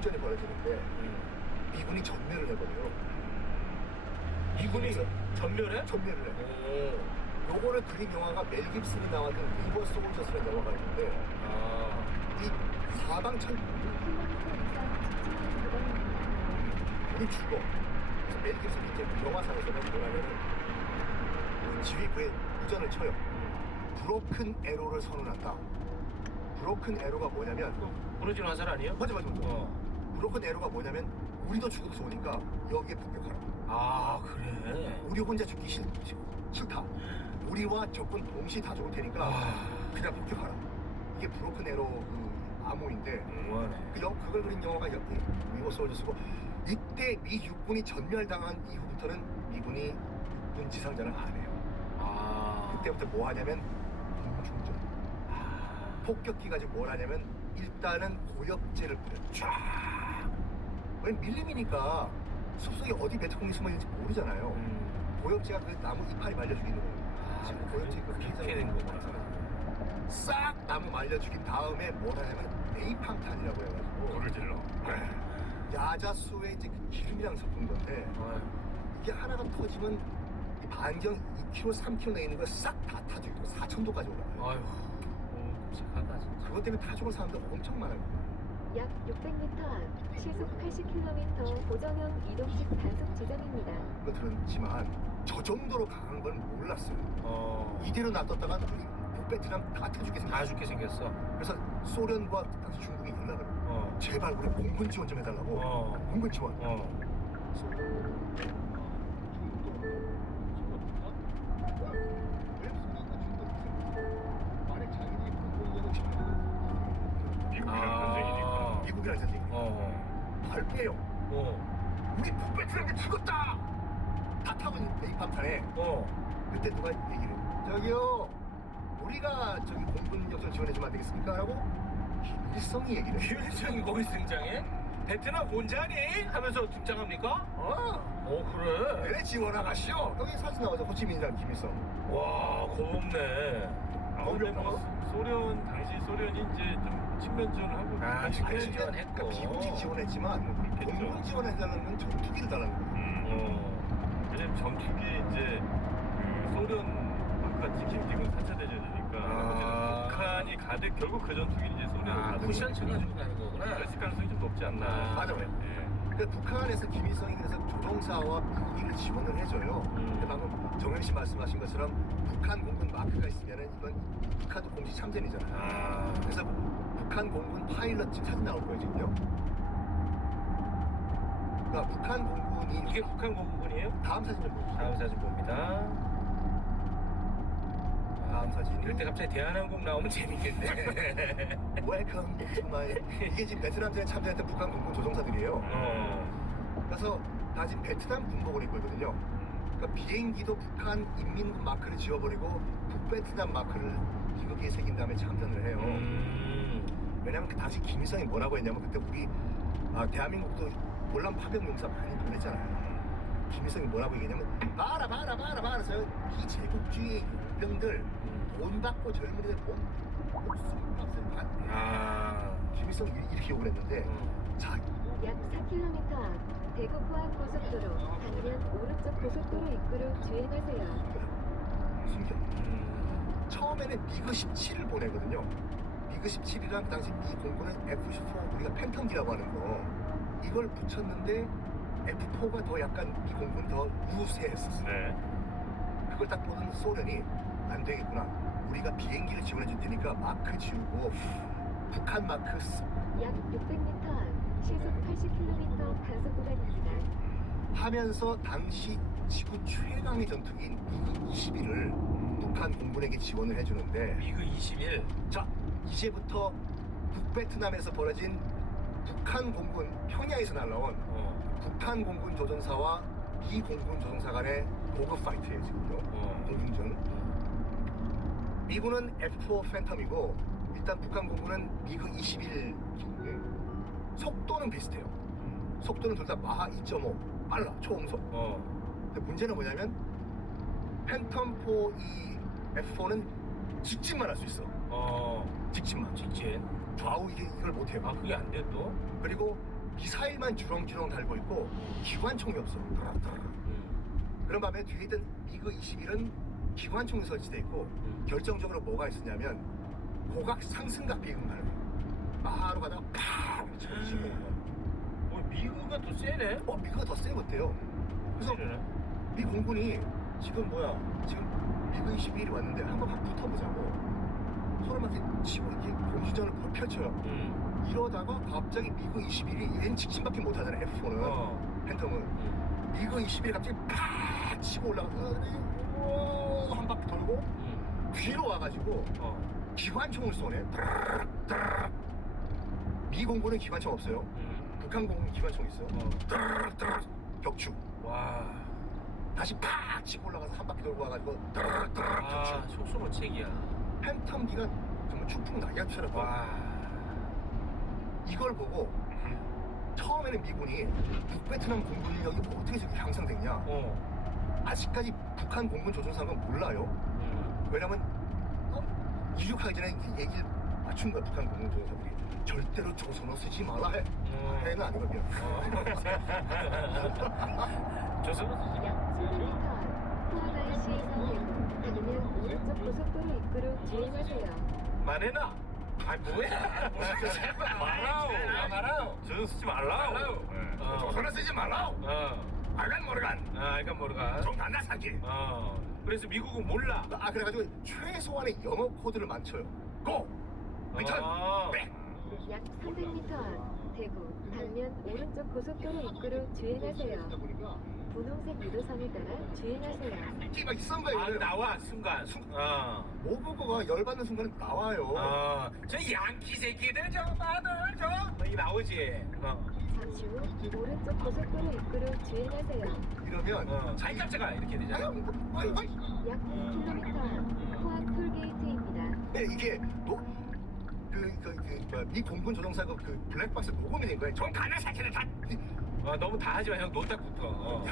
국전이 벌어지는데 미군이 전멸을 해버려요. 미군이 전멸해? 전멸을 해. 오. 요거를 그린 영화가 멜 깁슨이 나왔던 리버 소울저스라는 영화가 있는데 이 사방천 우리 죽어. 그래서 멜 깁슨이 이제 영화상에서는 뭐냐면은 지휘부에 무전을 쳐요. 브로큰 에로를 선언한다. 브로큰 에로가 뭐냐면 부러진 화살 아니에요? 맞아. 브로큰 에로가 뭐냐면 우리도 죽어도 좋으니까 여기에 폭격하라. 아 그래? 우리 혼자 죽기 싫다. 우리와 적군 동시에 다 죽을 테니까 그냥 폭격하라. 이게 브로큰 에로 그 암호인데 뭐하네. 그걸 그린 영화가 리버 소울저스고 이때 미 육군이 전멸당한 이후부터는 미군이 육군 지상전을 안 해요. 그때부터 뭐 하냐면 공중전. 폭격기 가지고 뭘 하냐면 일단은 고엽제를 뿌려. 쫙. 왜 밀림이니까 숲속에 어디 베트콩이 숨어있는지 모르잖아요. 고엽제가 그 나무 이파리 말려 죽이는 거예요. 지금 고엽제 그렇게 된 거구나. 싹 나무 말려 죽인 다음에 뭘 하냐면 네이팜탄이라고 해가지고 불을 질러. 야자수에 이제 그 기름이랑 섞은 건데 이게 하나가 터지면 이 반경 2km, 3km 내에 있는 걸 싹 다 타 죽이고 4,000도까지 올라가요. 아유, 끔찍하다 진짜. 그것 때문에 타 죽은 사람들 엄청 많아요. 약 600m 앞 시속 80km 고정형 이동식 단속 지점입니다. 그거 들었지만 저 정도로 강한 건 몰랐어요. 이대로 놔뒀다가 우리 북베트남 다 타죽게 생겼어. 다 죽게 생겼어. 그래서 소련과 당시 중국이 연락을 해요. 제발 우리 공군 지원 좀 해달라고. 공군 지원. 만약 자기들이 공군력을 미국이랑 전쟁이니까. 미국이랑 전쟁이 발빼요. 우리 북베트남이 죽었다. 다 타면 네이팜탄에. 그때 누가 얘기를 해요. 저기요, 우리가 저기 공군 역전 지원해주면 안 되겠습니까? 라고 김일성이 얘기를 해요. 김일성이 거기서 등장해? 베트남 본자니? 하면서 등장합니까? 그래? 그래 지원하가시오. 여기 사진 나오죠. 호치민이랑 김일성. 와 고맙네. 근데 뭐 소련 당시 소련이 이제 좀 측면전을 하고 측면전 했고. 그러니까 비공식 지원했지만 그렇겠죠. 공군 지원해달라는 전투기를 달라는 거예요. 왜냐면 전투기 이제 그 소련 아까 지킴기군 4차 대전이니까 북한이 가득 결국 그 전투기는 이제 소련을 가득 쿠션 쳐가지고 가는 거구나. 그랬을 가능성이 좀 높지 않나. 맞아요. 그러니까 북한에서 김일성이 그래서 조종사와 무기를 지원을 해줘요. 근데 방금 정현 씨 말씀하신 것처럼 북한 공군 마크가 있으면은 이건 북한도 공식 참전이잖아요. 그래서 북한 공군 파일럿 지금 사진 나올 거예요 지금요. 그러니까 북한 공군이 이게 북한 공군이에요? 다음 사진 좀 보여주세요. 다음 사진 봅니다. 다음 사진. 그럴 때 갑자기 대한항공 나오면 재밌겠네. Welcome to my. 이게 지금 베트남전에 참전했던 북한 공군 조종사들이에요. 그래서 다 지금 베트남 군복을 입고 있거든요. 그러니까 비행기도 북한 인민군 마크를 지워버리고 북베트남 마크를 비극에 새긴 다음에 참전을 해요. 왜냐면 그 당시 김일성이 뭐라고 했냐면 그때 우리 대한민국도 월남 파병 용사 많이 보냈잖아요. 김일성이 뭐라고 얘기했냐면 봐라 이 제국주의 용병들 돈 받고 젊은이들 목숨값을 받네. 김일성이 이렇게 욕을 했는데 자, 약 4km 앞 대구 포항 고속도로 반면 오른쪽 고속도로 입구로 주행하세요. 숨겨. 처음에는 미그 17을 보내거든요. 미그 17이랑 그 당시 미 공군은 F-4 우리가 팬텀기라고 하는 거 이걸 붙였는데 F-4가 더 약간 미 공군 더 우세했었어요. 그걸 딱 보던 소련이 안 되겠구나. 우리가 비행기를 지원해 줄 테니까 마크 지우고 북한 마크 약 600m 앞 시속 80km 단속 구간입니다. 하면서 당시 지구 최강의 전투기인 미그 21을 북한 공군에게 지원을 해주는데 미그 21. 자, 이제부터 북베트남에서 벌어진 북한 공군 평야에서 날라온 북한 공군 조종사와 미 공군 조종사 간의 고급 파이트예요 지금요. 공중전. 미군은 F-4 팬텀이고 일단 북한 공군은 미그 21 속도는 비슷해요. 속도는 둘 다 마하 2.5 빨라 초음속. 근데 문제는 뭐냐면 팬텀4 이 F4는 직진만 할 수 있어. 직진만. 직진. 좌우 이걸 못해요. 아 그게 안 돼 또? 그리고 미사일만 주렁주렁 달고 있고 기관총이 없어. 그런 반면에 뒤에 있던 미그 21은 기관총이 설치돼 있고 결정적으로 뭐가 있었냐면 고각 상승각 비행을 하는 거예요. 바로 가다가 팍 쳐지고 미국가 더 세네? 미그가 더 세고 어때요? 그래서 미 공군이 지금 미그 21이 왔는데 한번 확 붙어보자고 서로 막 이렇게 치고 이렇게 공수전을 펼쳐요. 이러다가 갑자기 미그 21이 얘는 직진밖에 못하잖아요. F4는 팬텀은 미그 21이 갑자기 팍 치고 올라가서 한 바퀴 돌고 뒤로 와가지고 기관총을 쏘네. 미 공군은 기관총 없어요. 북한 공군은 기관총 있어요. 격추. 와. 다시 팍 치고 올라가서 한 바퀴 돌고 와가지고 아, 격추. 속수무책이야. 팬텀기가 정말 축풍 낙엽 처럼. 와. 이걸 보고 처음에는 미군이 북베트남 공군력이 어떻게 저렇게 향상됐냐. 아직까지 북한 공군 조종사는 몰라요. 왜냐면 이륙하기 전에 얘기를 맞춘 거야. 북한 공군 조종사들이 절대로 조선어 쓰지 말라 해는 아니거든요. 조선어 쓰지 약 700m 앞 포항IC 상대로 아니면 오른쪽 고속도로 입구로 주행하세요. 말해나? 아니 뭐야? 제발 말아오. 저는 쓰지 말라고. 네. 조선어 쓰지 말라. 알간 모르간. 알간 모르간. 좀 만나 사기. 그래서 미국은 몰라. 그래가지고 최소한의 영어 코드를 맞춰요. 고! 리턴! 백! 약 300m 앞 대구 반면 오른쪽 고속도로 입구로 주행하세요. 분홍색 유도선을 따라 주행하세요. 이게 막 있었던 거예요. 나와 순간. 모국어가 열받는 순간에 나와요. 저 양키 새끼들 저 마들 저. 이 나오지. 잠시 후 오른쪽 고속도로 입구로 주행하세요. 이러면 자기 깜짝아 이렇게 되잖아. 약 2km 앞 포항 톨게이트입니다. 네, 이게 미 공군 조종사 그 블랙박스 녹음이 된 거예요. 좀 가나 사실은 다. 너무 다 하지 마. 형 노딱부터.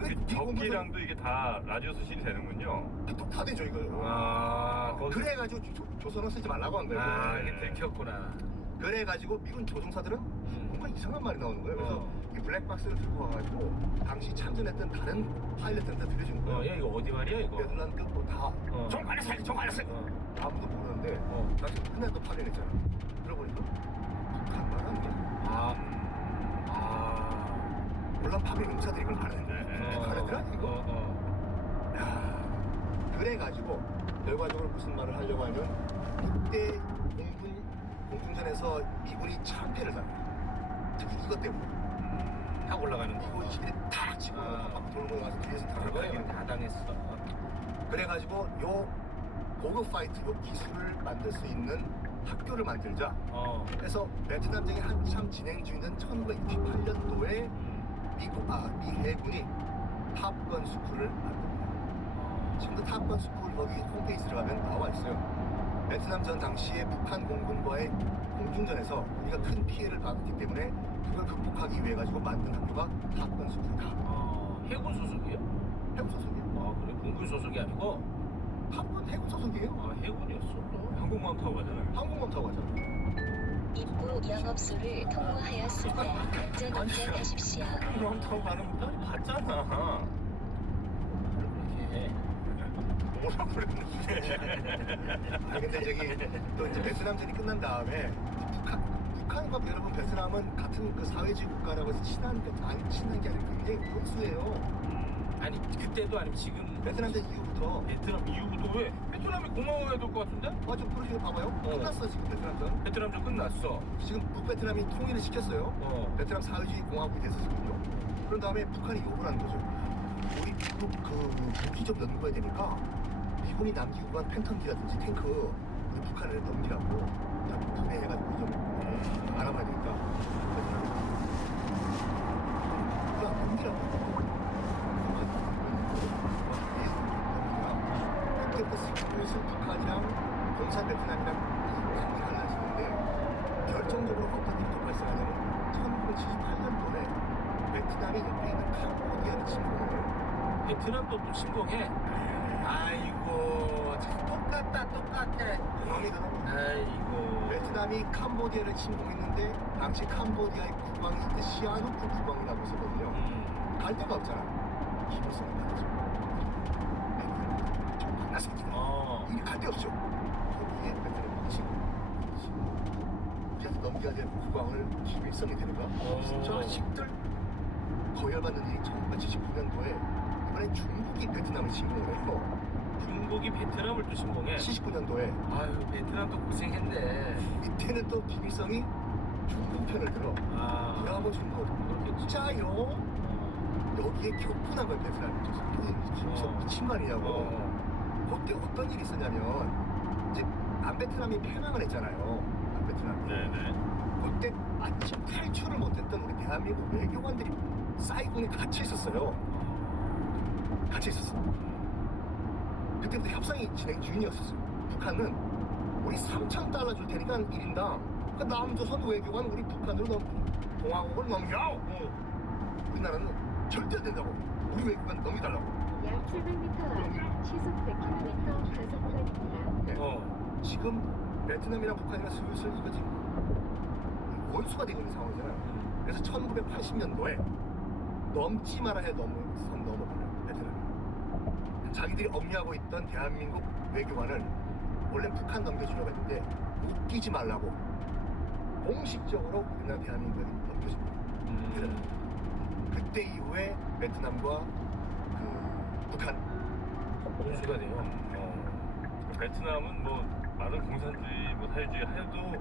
미 적기랑도 이게 다 라디오 수신이 되는군요. 다 되죠 이거. 그래가지고 조선어 쓰지 말라고 한 거예요. 이게 들켰구나. 그래가지고 미군 조종사들은 뭔가 이상한 말이 나오는 거예요. 그래서 이 블랙박스를 들고 와가지고 당시 참전했던 다른 파일럿들한테 들려준 거예요. 야 이거 어디 말이야 이거? 네덜란드 다. 좀 가나 사실 좀 가나 사실. 아무도 모르는데 나중에 끝날 때 파견했잖아. 들어보니까 북한 말 아니야. 물론 파병 용사들이 이걸 말하는데 북한 애들아 이거. 그래가지고 결과적으로 무슨 말을 하려고 하면 이때 공중전에서 미군이 참패를 당해요. 특히 이것 때문에 탁 올라가는 거. 미군 21이 탁 치고 막 돌고 나서 뒤에서 다 이거 다 당했어. 그래가지고 요 고급 파이트 요 기술을 만들 수 있는 학교를 만들자. 그래서 베트남전이 한참 진행 중인 1968년도에 미 해군이 탑건 스쿨을 만듭니다. 지금도 탑건 스쿨 거기 홈페이지 들어가면 나와 있어요. 베트남전 당시에 북한 공군과의 공중전에서 우리가 큰 피해를 받았기 때문에 그걸 극복하기 위해 가지고 만든 학교가 탑건 스쿨이다. 해군 소속이에요? 해군 소속이에요. 그래 공군 소속이 아니고 탑건 해군 소속이에요. 해군이었어. 항공모함 타고 가잖아요. 항공모함 타고 가잖아요. 입구 영업소를 통과하였습니다. 안전운전하십시오. 항공모함 타고 가는 거 봤잖아. 이렇게. 뭐라 그래? 근데 또 이제 베트남전이 끝난 다음에 북한과 여러분 베트남은 같은 그 사회주의 국가라고 해서 안 친한 게 아니라 굉장히 원수예요. 아니 그때도 아니면 지금 베트남전 이후부터 베트남 이후부터 왜 베트남이 고마워해야 될 것 같은데? 좀 그러시게 봐봐요. 끝났어 지금 베트남전. 베트남전 끝났어. 지금 북베트남이 통일을 시켰어요. 베트남 사회주의 공화국이 됐었거든요. 그런 다음에 북한이 요구를 하는 거죠. 우리 미국 무기 좀 연구해야 되니까 미군이 남기고 간 팬텀기라든지 탱크 우리 북한에 넘기라고 분해해가지고 좀 알아봐야 되니까 베트남이 그냥 넘기라고. 그때부터 슬슬 북한이랑 공산 베트남이랑 관계가 달라지는데 결정적으로 어떤 일이 또 발생하냐면 1978년도에 베트남이 옆에 있는 캄보디아를 침공을 해요. 베트남도 또 침공해. 아이고 참 똑같다. 공항이거든요. 아이고. 베트남이 캄보디아를 침공했는데 당시 캄보디아의 국왕이 이제 시아누프 국왕이라고 있었거든요. 갈 데가 없잖아. 김일성이 말이죠. 베트남 좀 만났습니다. 이게 갈 데 없죠. 거기에 베트남 치고 우리한테 넘겨야 될 국왕을 김일성이 되는가? 저 식들 더 열받는 일이 1979년도에 이번에 중국이 베트남을 침공을 해요. 중국이 베트남을 또 침공해. 79년도에 아유 베트남도 고생했네. 이때는 또 김일성이 중국 편을 들어. 브라보 중국. 그렇겠지. 짜요. 여기에 격분한 걸 베트남이 줬어. 미친 거 아니냐고. 그때 어떤 일이 있었냐면 이제 남베트남이 패망을 했잖아요. 남베트남이. 네네. 그때 마침 탈출을 못했던 우리 대한민국 외교관들이 사이공에 갇혀 있었어요. 갇혀 있었어. 그때부터 협상이 진행 중이었었어. 북한은 우리 3,000달러 줄 테니까 1인당 그 남조선 외교관 우리 북한으로 공화국을 넘겨. 우리나라는 절대 안 된다고. 우리 외교관 넘겨달라고. 약 700m 앞 시속 100km 단속 구간입니다. 지금 베트남이랑 북한이랑 슬슬 이거 지금 원수가 되고 있는 상황이잖아요. 그래서 1980년도에 넘지 말아야 선 넘어버려요. 베트남이. 자기들이 억류하고 있던 대한민국 외교관을 원래 북한 넘겨주려고 했는데 웃기지 말라고 공식적으로 우리나라 대한민국에 넘겨줍니다. 그때 이후에 베트남과 그 북한 원수가 돼요. 베트남은 뭐 많은 공산주의, 뭐 사회주의 하여도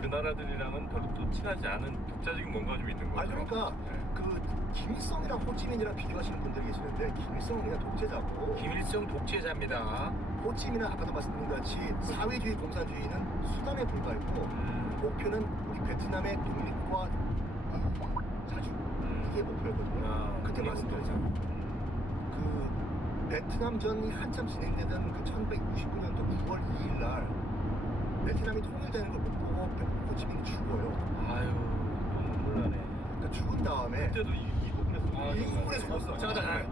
그 나라들이랑은 별로 또 친하지 않은 독자적인 뭔가 좀 있는 거죠. 아니 그러니까 그 김일성이랑 호찌민이랑 비교하시는 분들이 계시는데 김일성은 그냥 독재자고 김일성 독재자입니다. 호찌민은 아까도 말씀드린 것 같이 사회주의 공산주의는 수단에 불과했고 목표는 우리 베트남의 독립과 이 자주 이게 목표였거든요. 그때 말씀드렸잖아요. 그 베트남전이 한참 진행되던 그 1969년도 9월 2일 날 베트남이 통일되는 걸 못 보고 호찌민이 죽어요. 아유 눈물 나네. 그러니까 죽은 다음에 그때도 이 부분에서 이 부분에서 죽었잖아요.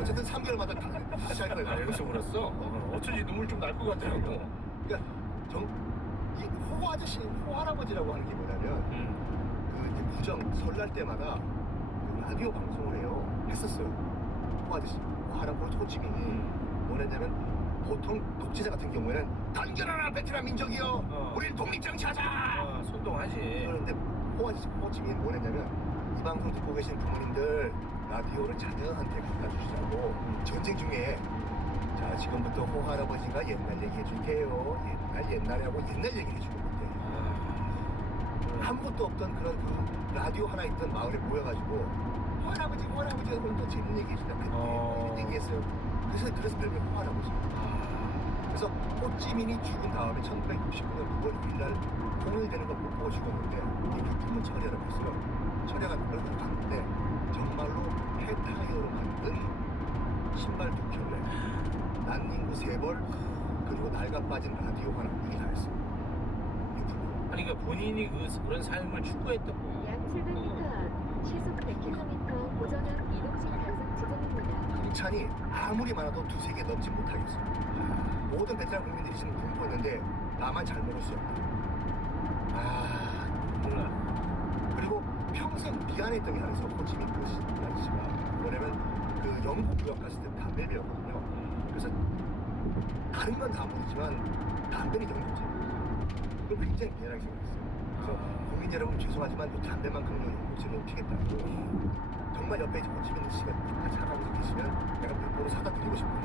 어쨌든 3개월마다 다시 할 거예요. 여기서 울었어? 어쩐지 눈물 좀 날 것 같더라고. 그러니까 이 호 아저씨, 호 할아버지라고 하는 게 뭐냐면 그 이제 구정 설날 때마다 그 라디오 방송을 했었어요. 호 아저씨, 호 할아버지 호찌민이 뭐랬냐면 보통 독재자 같은 경우에는 단결하라 베트남 민족이여, 우리는 독립정치하자. 선동하지. 그런데 호 아저씨, 호찌민이 뭐랬냐면 이 방송 듣고 계신 부모님들 라디오를 자녀한테 갖다 주시라고 전쟁 중에 자 지금부터 호 할아버지가 옛날 얘기 해줄게요. 옛날에 하고 옛날 얘기를 해주고 그때 아무것도 없던 그런 그 라디오 하나 있던 마을에 모여가지고 호 할아버지 오늘 또 재밌는 얘기 해준다 그때 이런 얘기했어요. 그래서 별명이 호 할아버지. 그래서 호찌민이 죽은 다음에 1969년 9월 2일 날 통일되는 걸 못 보고 죽었는데 이 유품은 처리하라고 했어요. 처리가 얼굴 갔는데 정말로 폐타이어로 만든 신발 2켤레, 난닝구 3벌, 그리고 낡아 빠진 라디오 하나 이게 다 했어요. 유품이. 아니 그러니까 본인이 그런 삶을 추구했던 거야. 약 700m 앞 시속 100km 고전항 이동식 단속 지점입니다. 공찬이 아무리 많아도 2-3개 넘지 못하겠어요. 모든 베트남 국민들이 지금 굶고 있는데 나만 잘 먹을 수 없다. 몰라. 그리고 평생 미안했던 게 하나 있어. 호치민 그 아저씨가 뭐냐면 그 영국 유학 갔을 때 담배를 배웠거든요. 그래서 다른 건 다 모르지만 담배는 영국제. 그걸 굉장히 미안하게 생각했어요. 그래서 국민 여러분 죄송하지만 이 담배만큼은 영국제로 피겠다고. 정말 옆에 이제 호치민 씨가 같이 할아버지 계시면 내가 몇 보로 사다 드리고 싶어요.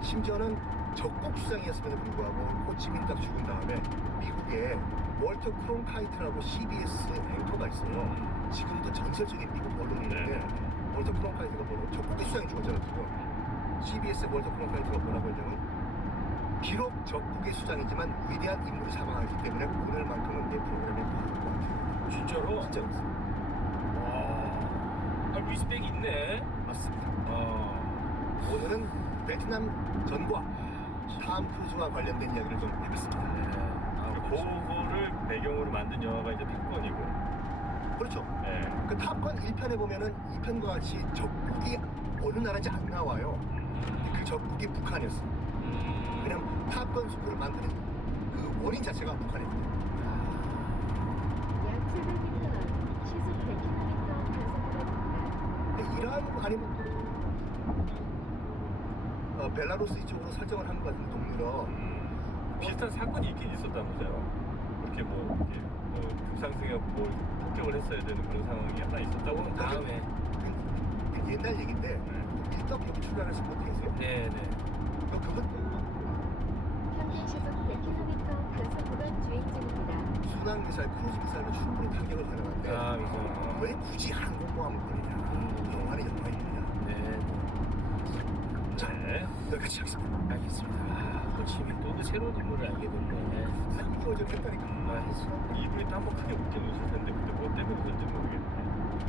심지어는 적국 수장이었음에도 불구하고 호치민 딱 죽은 다음에 미국에 월터 크론카이트라고 CBS 앵커가 있어요. 지금도 전설적인 미국 언론이 있는데 월터 크론카이트가 뭐라고 적국의 수장이 죽었잖아요. 지금 CBS 월터 크론카이트가 뭐라고 했냐면 비록 적국의 수장이지만 위대한 인물이 사망하기 때문에 오늘만큼은 내 프로그램에 나올 것 같아요. 진짜로? 진짜 그렇습니다. 리스펙이 있네. 맞습니다. 오늘은 베트남 전과 탐 크루즈와 관련된 이야기를 좀 해봤습니다. 그거를 배경으로 만든 영화가 이제 탑건이고. 그렇죠. 네. 그 탑건 1편에 보면은 2편과 같이 적국이 어느 나라인지 안 나와요. 그 적국이 북한이었어. 그냥 탑건 수표를 만드는 그 원인 자체가 북한입니다. 약 700m, 시속 100km 단속구간입니다. 근데 이란 아니면 벨라루스 이쪽으로 설정을 한 것 같은데 동유럽. 비슷한 사건이 있긴 있었다면서요. 이렇게 이렇게 북상승에 폭격을 했어야 되는 그런 상황이 하나 있었다고. 다음에. 그 옛날 얘기인데 일덕 여기 출발하신 분 계세요? 네네. 그건 평균 시속 100km 단속구간 주행 중입니다. 순항 미사일, 크루즈 미사일로 충분히 타격을 가능한데 아, 그죠. 왜 굳이 항공모함을 보느냐? 영화는 영화입니다. 네. 자, 네. 여기까지 하겠습니다. 알겠습니다. 호치민도 그 새로운 인물을 알게 됐네. 3개월 전에 했다니까. 이분이 또 한번 크게 웃긴 웃을 텐데 그때 뭐 때문에 웃었는지 모르겠네.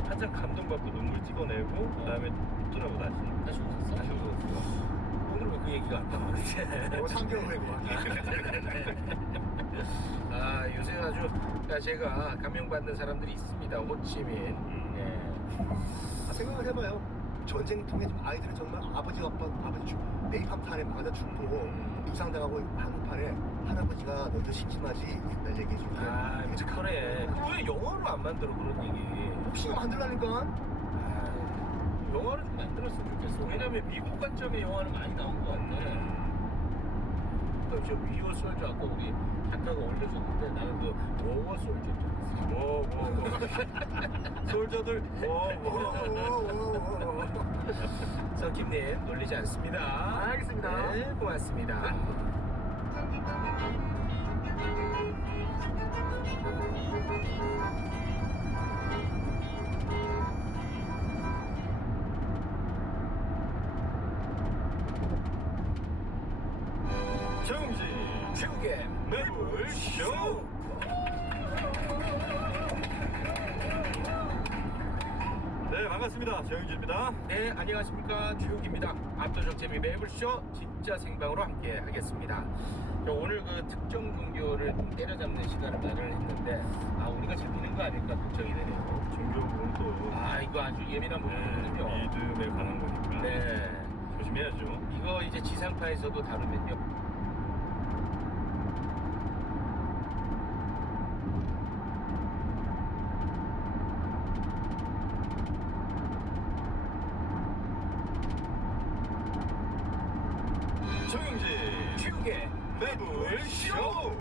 한참 감동받고 눈물 찍어내고 그다음에 웃더라고 다시. 다시 웃었어? 다시 웃었어. 오늘 왜 그 얘기가 안 나오는데? 3개월 후에 그 아, 요새 아주 제가 감명받는 사람들이 있습니다. 호치민. 예. 생각을 해봐요. 전쟁 통해 좀 아이들은 정말 아버지 네이팜탄에 맞아 죽고 부상당하고 한국판에 할아버지가 너도 심심하지 옛날 얘기 중에 아, 그래. 왜 영화로 안 만들어 그런 얘기? 혹시 만들라니까. 아, 영화를 좀 만들었으면 좋겠어. 왜냐면 미국 관점의 영화는 많이 나온 것 같아. 저 위어 솔저 아까 우리 작가가 올려줬는데 나는 그 워워 솔저 줄 솔저들 석김님 놀리지 않습니다. 알겠습니다. 네, 고맙습니다. 정지 최욱의 매불쇼. 네, 반갑습니다. 정영진입니다. 네, 안녕하십니까. 최욱입니다. 압도적 재미 매불쇼 진짜 생방으로 함께 하겠습니다. 오늘 그 특정 종교를 좀 때려잡는 시간을 마련했는데 우리가 잡히는 거 아닐까 걱정이 되네요. 종교 부분 또 이거 아주 예민한 부분이거든요. 믿음에 관한 거니까 네, 조심해야죠. 이거 이제 지상파에서도 다루면요. 정영진 최욱의 매불쇼.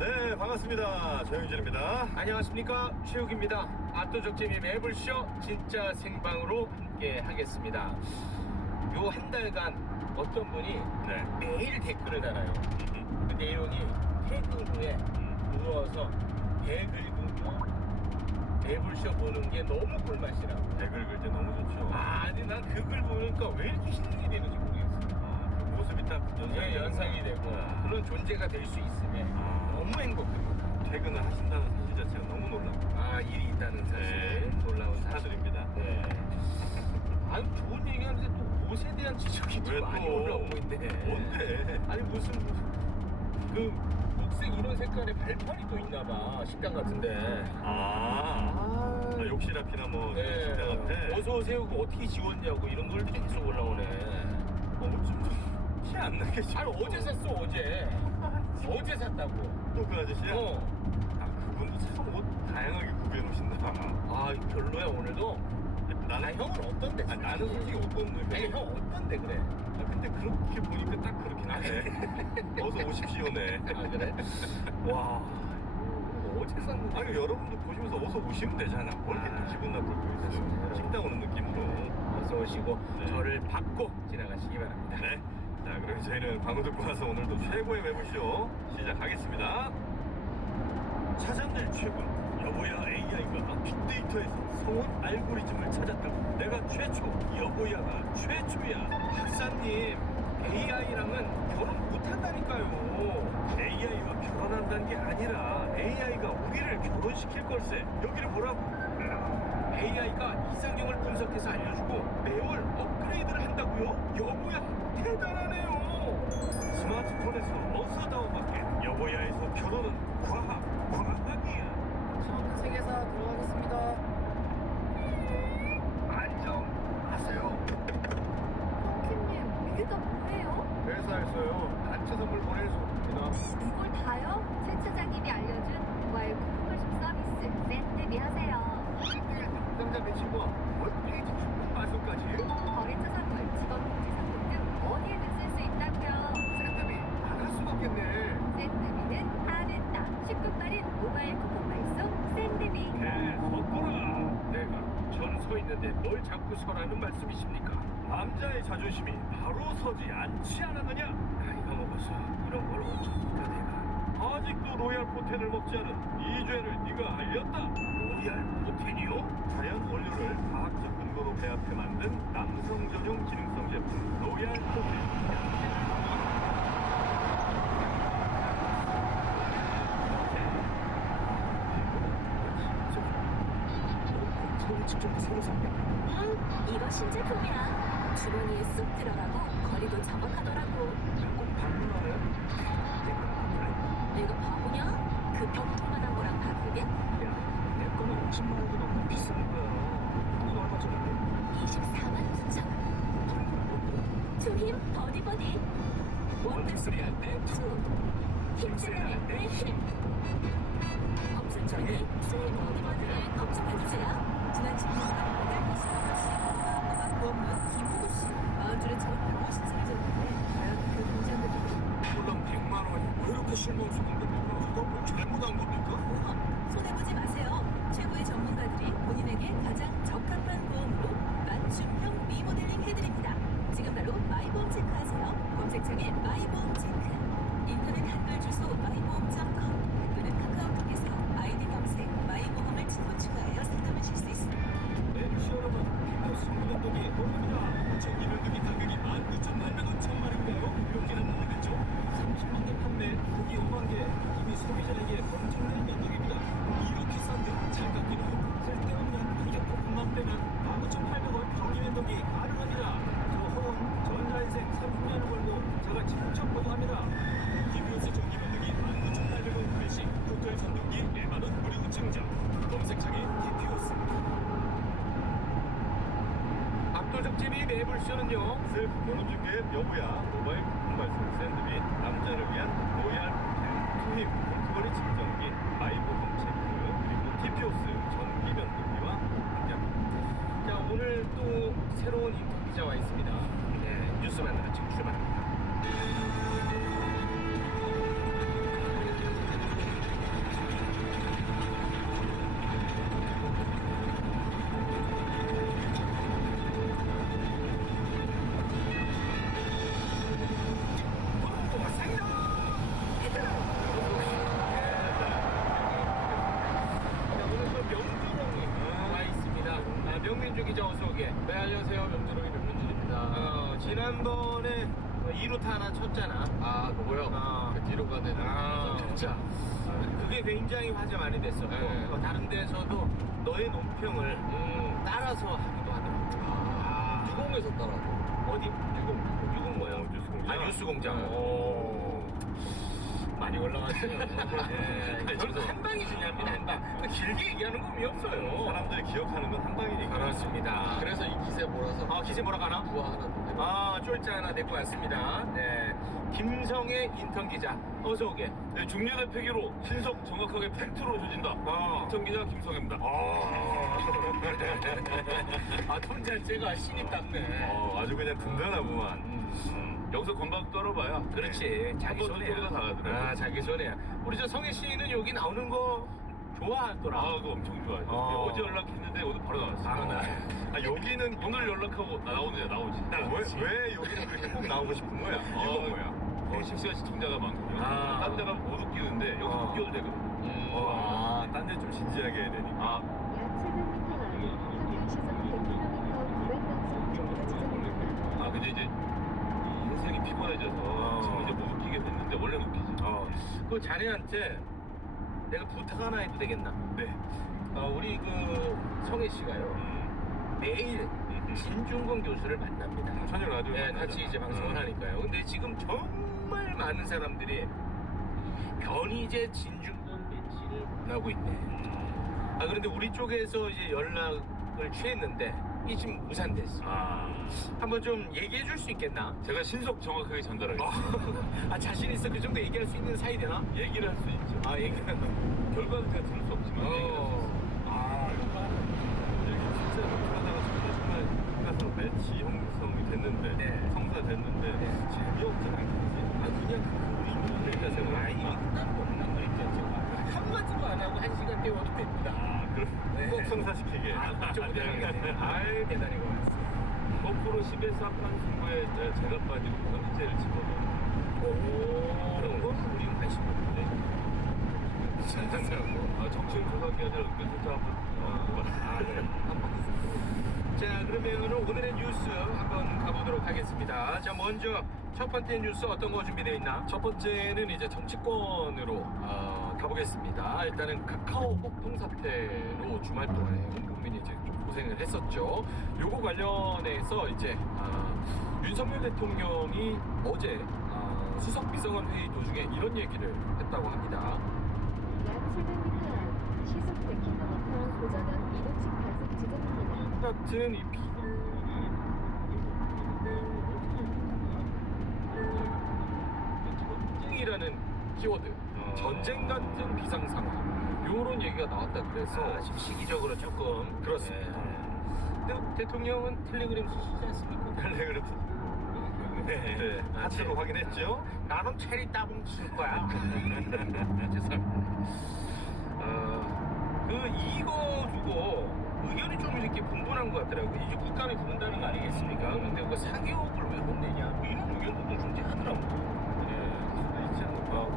네, 반갑습니다. 정영진입니다. 안녕하십니까. 최욱입니다. 압도적 재미 매불쇼 진짜 생방으로 함께 하겠습니다. 요 한 달간 어떤 분이 네. 매일 댓글을 달아요. 그 내용이 퇴근 후에 누워서 배 긁으며 매불쇼 보는 게 너무 꿀맛이라고. 배 긁을 때 너무 좋죠. 아니 난 그걸 보니까 왜 이렇게 힘이 되는지 모르겠어. 그 모습이 딱 연상이 되고 그런 존재가 될 수 있음에 너무 행복합니다. 퇴근을 하신다는 사실 자체가 너무 놀랍고. 일이 있다는 사실 놀라운 사실. 축하드립니다. 네. 좋은 얘기하는데 또 옷에 대한 지적이 왜 좀 많이 또? 올라오고 있네. 뭔데? 아니 무슨 그 녹색 이런 색깔의 발판이 또 있나봐 식당 같은데. 욕실 앞이나 뭐 네. 식당 앞에 어서 오세요. 그거 어떻게 지웠냐고 이런 걸도 계속 올라오네. 티 안 나게 지금. 아니 어제 샀어 어제. 어제 샀다고. 또 그 아저씨야? 그분도 참 옷 다양하게 구비해 놓으신다. 별로야 오늘도. 나는 형은 어떤데? 나는 솔직히 옷 보는 거. 아니 형 어떤데 그래? 근데 그렇게 보니까 딱 그렇긴 하네. 어서 오십시오네. 그래? 와. 어제 산 거. 아니 여러분도 보시면서 어서 오시면 되잖아. 뭘 이렇게 또 기분 나쁠 거 있어요. 식당 오는 느낌으로. 어서 오시고 네. 저를 받고 지나가시기 바랍니다. 네. 자, 그럼 저희는 광고 듣고 와서 오늘도 최고의 매불쇼 시작하겠습니다. 찾아낼 최근 여보야 AI가 빅데이터에서 성원 알고리즘을 찾았다고. 내가 최초, 여보야가 최초야. 박사님, AI랑은 결혼 못한다니까요. AI와 결혼한다는 게 아니라 AI가 우리를 결혼시킬 걸세. 여기를 보라고. AI가 이상형을 분석해서 알려주고 매월 업그레이드를 한다고요? 여보야, 대단하네요. 스마트폰에서 어서 다운받게. 여보야에서 결혼은 과학이야. 세계사 들어가겠습니다. 아니 모바일 쿠폰 발송 샌드비. 서거라. 내가 저는 서 있는데 뭘 자꾸 서라는 말씀이십니까? 남자의 자존심이 바로 서지 않지 않았느냐? 나이가 먹어서 이런 걸 어쩌니까 내가. 아직도 로얄 포텐을 먹지 않은 이 죄를 네가 알렸다. 로얄 포텐이요? 자연 원료를 과학적 근거로 배합해 만든 남성 전용 기능성 제품 로얄 포텐. 서울 직접 새로 샀냐? 이거 신제품이야. 주머니에 쑥 들어가고 거리도 정확하더라고. 꼭 방문하래? 내가 바보냐? 그 병통만한 거랑 바꾸게? 야, 내 거는 50만 원도 넘는 비싼 거야. 이거 얼마짜리? 24만 9천 원. 투힘 버디버디. 원투쓰리 할 때 투. 힘쓰리 할때 힘. 검색창에 투힘 버디버디를 검색해주세요. 지난 10년간 모델 20번씩 보험료 김호구 씨 40줄에 처음 병원 신세를 졌는데 과연 그 동생들이 물론 100만 원이 왜 이렇게 실망스러운 겁니까? 누가 뭘 잘못한 겁니까? 보험 손해보지 마세요. 최고의 전문가들이 본인에게 가장 적합한 보험으로 맞춤형 리모델링 해드립니다. 지금 바로 마이보험 체크하세요. 검색창에 마이보험 체크. 인터넷 한글 주소 마이보험.com 또는 카카오톡에서 아이디 검색 마이보험을 친구 추가하여 상담하실 수 있습니다. MC 여러분, 핑크스 정보변동이 보입니다. 전기 변동기 가격이 19,800원 천만인가요? 이렇게는 모르겠죠? 30만 개 판매, 후기 5만 개. 이미 소비자에게 엄청난 변동입니다. 이렇게 싼데 잘 깎이나요? 쓸데없는 가격 거품만 빼면 19,800원 전기 변동기 가능합니다. 저 호응 전자인생 30년을 걸고 제가 직접 보유합니다. TBS 전기 변동기 19,800원 할시, 토탈 전동기 1만원 무료 증정. 검색창에 TBS. 압도적 재미 매불쇼는요. 셀프 결혼중개 여부야 모바일 쿠폰 발송 샌드비 남자를 위한 로얄 포텐 투입 볼트거리 측정기 마이보험 체크 그리고 TPO스 전기 변동기와 함께합니다. 자, 오늘 또 새로운 인턴 기자와 있습니다. 네, 뉴스 만나러 지금 출발합니다. 자, 오늘 또 명주롱이 와 있습니다. 아, 명민주 기자 어서 오게. 네, 안녕하세요. 명주롱이 명민준입니다. 지난번에 2루타 하나 쳤잖아. 아, 그거요? 아. 그 뒤로 가는. 진짜. 그게 굉장히 화제 많이 됐었고 네. 또 다른 데서도 너의 논평을 따라서 하기도 하더라고. 유공에서 따라고. 어디? 유공 뭐야? 뉴스공장. 아, 뉴스공장. 네. 오. 많이 올라왔어요. 네. 네, 결국 한 방이 중요합니다. 한 방. 그 길게 얘기하는 건 의미 없어요. 사람들이 기억하는 건 한 방이니까. 그렇습니다. 그래서 이 기세 몰아서. 기세 뭐라 가나? 부하 하나 더 해봐. 아, 쫄자 하나 데리고 왔습니다. 네. 김성애 인턴 기자. 어서 오게. 네, 중년의 패기로 신속 정확하게 팩트로 조진다. 인턴 기자 김성입니다. 톤 자체가 신입답네. 아주 그냥 든든하구만. 여기서 건방 떨어봐야. 그렇지. 자기 한번 손해야. 소리가 나가더라고. 아, 자기 손해야. 우리 저 성애 씨는 여기 나오는 거 좋아하더라. 그거 엄청 좋아해. 어. 어제 연락했는데 오늘 바로 나왔어. 바로 나와. 여기는 오늘 연락하고 나오지. 나오지. 왜 여기는 그렇게 꼭 나오고 싶은 거야? 이유가 뭐야? 실시간 시청자가 많고. 아. 딴 데가 못 웃기는데 여기서 어. 웃겨도 되거든. 딴 데 좀 진지하게 해야 되니까. 약 700m 앞 상륙시속 100km 900단속 정도 지점입니다. 근데 이제 인생이 피곤해져서 지금 이제 못 웃기게 됐는데 원래는 웃기지. 그 자네한테 내가 부탁 하나 해도 되겠나? 네. 우리 그 성애 씨가요. 매일 진중권 교수를 만납니다. 천연 라디오 네, 만나잖아. 같이 이제 방송을 하니까요. 근데 지금 정말 많은 사람들이 변희재 진중권 배치를 원하고 있네. 그런데 우리 쪽에서 이제 연락을 취했는데 이 지금 무산됐어. 한번 좀 얘기해 줄 수 있겠나? 제가 신속 정확하게 전달하겠습니다. 자신 있어? 그 정도 얘기할 수 있는 사이 되나? 얘기를 할 수 있죠. 얘기는. 결과는 제가 들을 수 없지만 얘기를 할 수 있어요. 이렇게 진짜 하다가 정말 가서 매치 형성이 됐는데 네. 성사 됐는데 네. 재미없진 않겠지. 그냥 그 그림을 그러니까 제가 이게 끝나는 거 없는 거 있죠. 한마디도 안 육성사시키게. 걱정 못하겠네. 아유, 대단히 고맙습니다. 거꾸로 10에서 한판 승부에 제가 빠지고 견제를 집어넣어요. 그런 건 우리는 관심 없는데. 정치인 조사기 아니라 은근슬쩍 한번 자, 그러면 오늘의 뉴스 한번 가보도록 하겠습니다. 자, 먼저 첫 번째 뉴스 어떤 거 준비되어 있나? 첫 번째는 이제 정치권으로 가보겠습니다. 일단은 카카오 먹통 사태로 주말 동안에 온 국민이 이제 좀 고생을 했었죠. 요거 관련해서 이제 윤석열 대통령이 어제 수석 비서관 회의 도중에 이런 얘기를 했다고 합니다. 약 700m 앞 시속 100km 고전형 이동식 단속 지점입니다. 같은 이 전쟁이라는 키워드, 전쟁 같은 비상 상황, 요런 얘기가 나왔다 그래서 지금 시기적으로 조금 그렇습니다. 근데 대통령은 텔레그램 쓰시지 않습니까? 텔레그램 네, 하트로 확인했죠. 나는 체리 따봉 쓸 거야. 죄송합니다. 이거 두고 의견이 좀 이렇게 분분한 것 같더라고요. 이제 국간을 부른다는 거 아니겠습니까? 근데 그 사기업을 왜 혼내냐? 이런 의견도 존재하더라고요.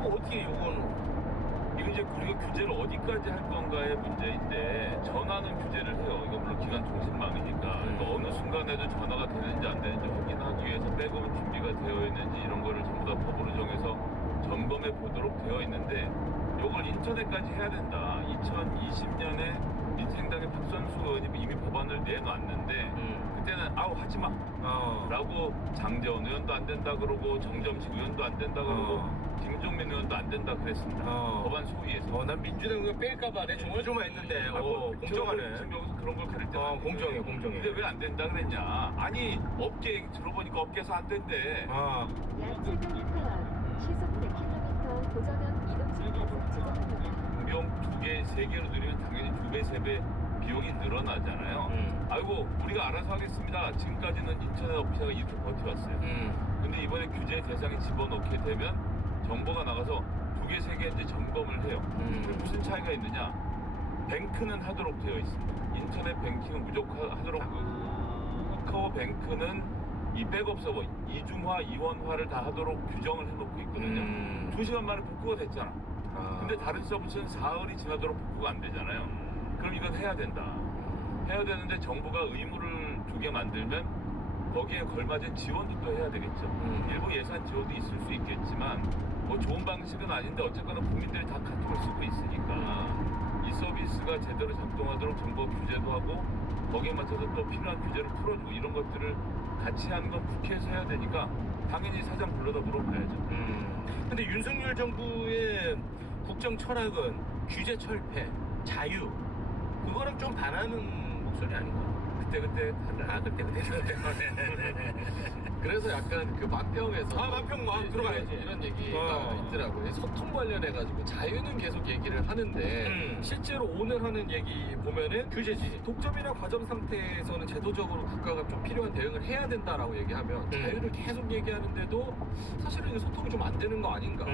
어떻게 요거는 이거 이제 우리가 규제를 어디까지 할 건가의 문제인데 전화는 규제를 해요. 이거 물론 기관 통신망이니까. 그러니까 어느 순간에도 전화가 되는지 안 되는지 확인하기 위해서 백업은 준비가 되어 있는지 이런 거를 전부 다 법으로 정해서 점검해 보도록 되어 있는데 이걸 인터넷까지 해야 된다. 2020년에 민생당의 박선수 의원이 이미 법안을 내놨는데 그때는 아우 하지마 라고 장재원 의원도 안 된다 그러고 정점식 의원도 안 된다 그러고 김종민 의원도 안 된다 그랬습니다. 법안 소위에서. 난 민주당 의원 뺄까봐 내 조마조마했는데 공정하네. 지금 여기서 그런 걸 가릴 때 공정해. 근데 왜 안 된다 그랬냐? 아니 업계 들어보니까 업계에서 안 된대. 약 700m 앞 시속 100km 고전형 이동식 단속 지점입니다. 공병 2개, 3개로 늘리면 당연히 2배, 3배 비용이 늘어나잖아요. 아이고 우리가 알아서 하겠습니다. 지금까지는 인터넷 업체가 이렇게 버텨왔어요. 근데 이번에 규제 대상에 집어넣게 되면 정보가 나가서 2개, 3개 이제 점검을 해요. 근데 무슨 차이가 있느냐? 뱅크는 하도록 되어 있습니다. 인터넷 뱅킹은 무조건 하도록. 카카오 뱅크는 이 백업 서버 이중화, 이원화를 다 하도록 규정을 해놓고 있거든요. 2시간 만에 복구가 됐잖아. 근데 다른 서비스는 사흘이 지나도록 복구가 안 되잖아요. 그럼 이건 해야 된다. 해야 되는데 정부가 의무를 두게 만들면 거기에 걸맞은 지원도 또 해야 되겠죠. 일부 예산 지원도 있을 수 있겠지만 뭐 좋은 방식은 아닌데 어쨌거나 국민들이 다 카톡을 쓰고 있으니까 이 서비스가 제대로 작동하도록 정부가 규제도 하고 거기에 맞춰서 또 필요한 규제를 풀어주고 이런 것들을 같이 하는 건 국회에서 해야 되니까 당연히 사장 불러다 물어봐야죠. 근데 윤석열 정부의 국정 철학은 규제 철폐, 자유 그거랑 좀 반하는 목소리 아닌가? 그때 달라요. 그때. 그래서 약간 그 만평에서 만평 들어가야지. 이런 얘기가 있더라고요. 소통 관련해가지고 자유는 계속 얘기를 하는데 실제로 오늘 하는 얘기 보면은 규제지. 독점이나 과점 상태에서는 제도적으로 국가가 좀 필요한 대응을 해야 된다라고 얘기하면 자유를 계속 얘기하는데도 사실은 이제 소통이 좀 안 되는 거 아닌가.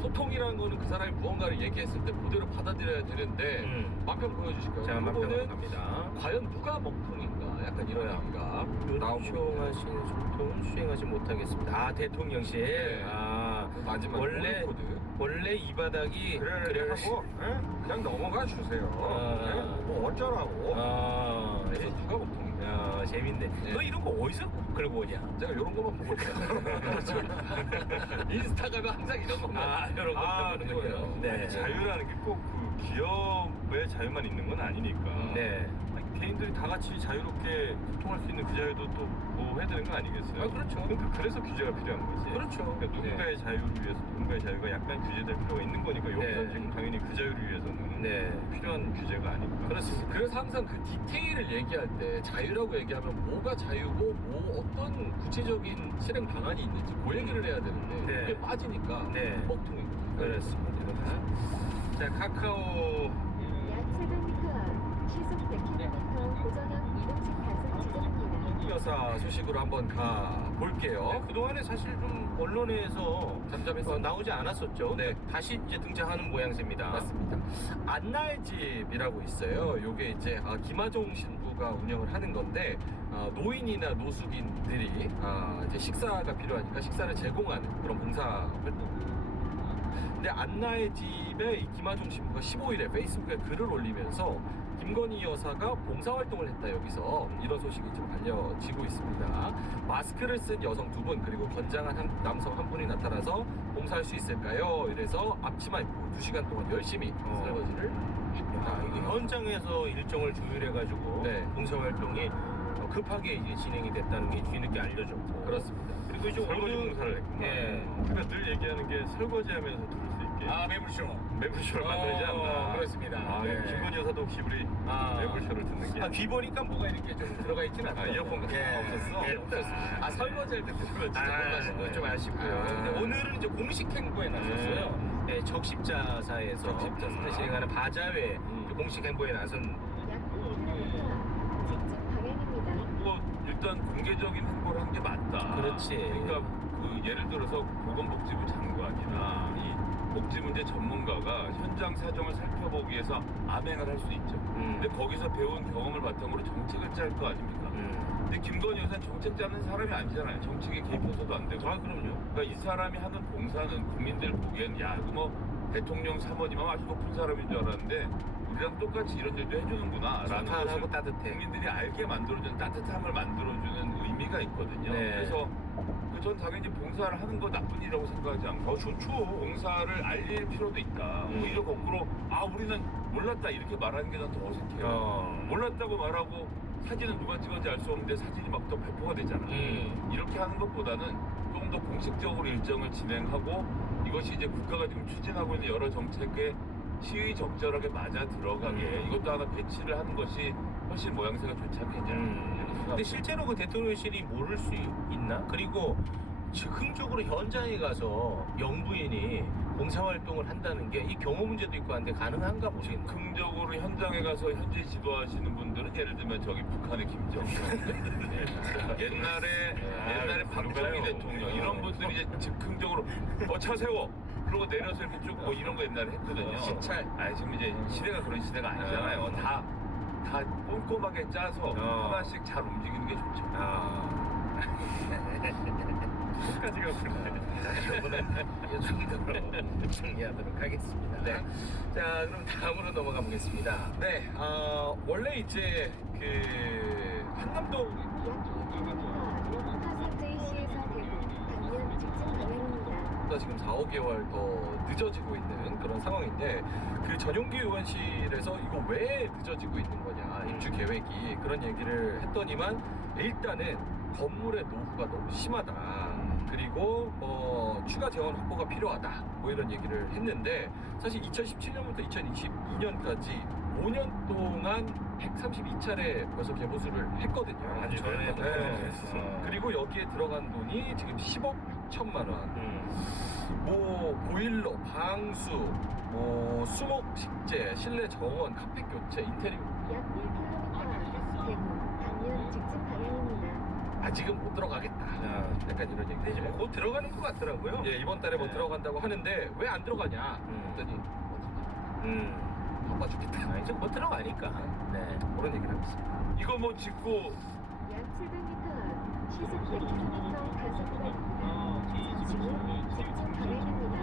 소통이라는 거는 그 사람이 무언가를 얘기했을 때 그대로 받아들여야 되는데 만평 보여주실까요? 자, 만평 이거는 갑니다. 과연 누가 먹통인가? 약간 이런 얘기가 나오고 수행하지 못하겠습니다. 대통령실. 네. 마지막 원래 코드. 원래 이 바닥이 그래 하고 그냥 넘어가 주세요. 뭐 어쩌라고. 그래서 누가 먹통인가? 야, 재밌네. 너 이런 거 어디서 끌고 오냐? 제가 이런 것만 보고 있어요. 인스타 가면 항상 이런 것만. 이런 거 그거예요. 네. 자유라는 게 꼭 그 기업의 자유만 있는 건 아니니까. 네. 개인들이 다 같이 자유롭게 소통할 수 있는 그 자유도 또 보호해야 되는 거 아니겠어요? 그렇죠. 그래서 규제가 필요한 거지. 그렇죠. 그러니까 누군가의 자유를 위해서 누군가의 자유가 약간 규제될 필요가 있는 거니까 여기서 네. 지금 당연히 그 자유를 위해서는 네. 필요한 규제가 아닐까. 그렇습니다. 그래서 항상 그 디테일을 얘기할 때 자유라고 얘기하면 뭐가 자유고 뭐 어떤 구체적인 실행 방안이 있는지 그 얘기를 해야 되는데 네. 그게 빠지니까 네. 먹통입니다. 그렇습니다. 자, 카카오 약 700m 앞 시속 100km 고전형 이동식 단속 지점입니다. 여사 소식으로 한번 가볼게요. 그동안에 사실 좀 언론에서 잠잠했었죠. 나오지 않았었죠. 네. 다시 이제 등장하는 모양새입니다. 맞습니다. 안나의 집이라고 있어요. 요게 이제 김하종 신부가 운영을 하는 건데 노인이나 노숙인들이 이제 식사가 필요하니까 식사를 제공하는 그런 봉사 활동. 근데 안나의 집에 이 김하종 신부가 15일에 페이스북에 글을 올리면서 김건희 여사가 봉사활동을 했다, 여기서 이런 소식이 좀 알려지고 있습니다. 마스크를 쓴 여성 2분 그리고 건장한 남성 1분이 나타나서 봉사할 수 있을까요? 이래서 앞치마 입고 2시간 동안 열심히 설거지를 했다. 이게 현장에서 일정을 조율해가지고 네. 봉사활동이 급하게 이제 진행이 됐다는 게 뒤늦게 알려졌고. 그렇습니다. 그리고 이제 설거지 오늘- 봉사를 했구나. 예. 그러니까 늘 얘기하는 게 설거지하면서 들을 수 있게 매불쇼. 매불쇼를 만들지 않나. 그렇습니다. 네. 김건희 여사도 혹시 우리 매불쇼를 듣는 게 귀 보니까 뭐가 이렇게 좀 들어가 있진 않아요. 이어폰 같은 거 없었어? 네, 없었습니다. 설거지할 때 들으면 진짜 놀라신 그건 좀 아쉽고요. 아. 근데 오늘은 이제 공식 행보에 나섰어요. 네, 적십자사에서 적십자사. 진행하는 바자회 공식 행보에 나선 약 1km 직진 방향입니다. 뭐 일단 공개적인 행보를 한 게 맞다. 그렇지. 그러니까 그 예를 들어서 보건복지부 장관이나 이 복지 문제 전문가가 현장 사정을 살펴보기 위해서 암행을 할 수 있죠. 근데 거기서 배운 경험을 바탕으로 정책을 짤 거 아닙니까? 근데 김건희 여사는 정책 짜는 사람이 아니잖아요. 정책에 개입해서도 안 되고. 그럼요. 그러니까 이 사람이 하는 봉사는 국민들 보기엔 야, 이거 뭐 대통령 사모님하고 아주 높은 사람인 줄 알았는데 우리랑 똑같이 이런 일도 해주는구나 라는 순탄하고 것을 따뜻해. 국민들이 알게 만들어주는 따뜻함을 만들어주는 의미가 있거든요. 네. 그래서 전 당연히 봉사를 하는 거 나쁜 일이라고 생각하지 않고 좋죠. 봉사를 알릴 필요도 있다. 오히려 거꾸로 우리는 몰랐다 이렇게 말하는 게 난 더 어색해요. 몰랐다고 말하고 사진은 누가 찍었는지 알 수 없는데 사진이 막 또 배포가 되잖아. 이렇게 하는 것보다는 조금 더 공식적으로 일정을 진행하고 이것이 이제 국가가 지금 추진하고 있는 여러 정책에 시의적절하게 맞아 들어가게 이것도 하나 배치를 하는 것이 훨씬 모양새가 좋지 않겠냐. 이렇게 생각합니다. 근데 실제로 그 대통령실이 모를 수 있나? 그리고 즉흥적으로 현장에 가서 영부인이 봉사활동을 한다는 게 이 경호 문제도 있고 한데 가능한가 모르겠네. 즉흥적으로 현장에 가서 현지 지도하시는 분들은 예를 들면 저기 북한의 김정은 옛날에 박정희 대통령 이런 분들이 이제 즉흥적으로 차 세워 그러고 내려서 이렇게 쭉 뭐 이런 거 옛날에 했거든요. 시찰. 지금 이제 시대가 그런 시대가 아니잖아요. 다 꼼꼼하게 짜서 하나씩 잘 움직이는 게 좋죠. 끝까지가 이거보다 이 정도로 정리하도록 하겠습니다. 네. 자, 그럼 다음으로 넘어가 보겠습니다. 네, 원래 이제 그 한남동 약 2km 화성JC에서 대구 방면 직진 방향입니다. 지금 4, 5개월 더 늦어지고 있는 그런 상황인데 그 전용기 의원실에서 이거 왜 늦어지고 있는 거냐 입주 계획이 그런 얘기를 했더니만 일단은 건물의 노후가 너무 심하다 그리고 추가 재원 확보가 필요하다 뭐 이런 얘기를 했는데 사실 2017년부터 2022년까지 5년 동안 132차례 벌써 개보수를 했거든요. 아주 전에 그리고 여기에 들어간 돈이 지금 10억 6천만 원. 뭐 보일러, 방수, 뭐 수목 식재, 실내 정원, 카펫 교체, 인테리어 약 1km 대구 방면 직진 방향입니다. 아직은 못 들어가겠다. 약간 이런 얘기. 근데 곧 들어가는 것 같더라고요. 예, 이번 달에 뭐 네. 들어간다고 하는데 왜 안 들어가냐? 했더니 바빠 죽겠다. 이제 곧 들어가니까. 네. 그런 얘기를 하고 있습니다. 이거 뭐 짓고 약 700m 시속 100km 가속과 지금 직진 방향입니다.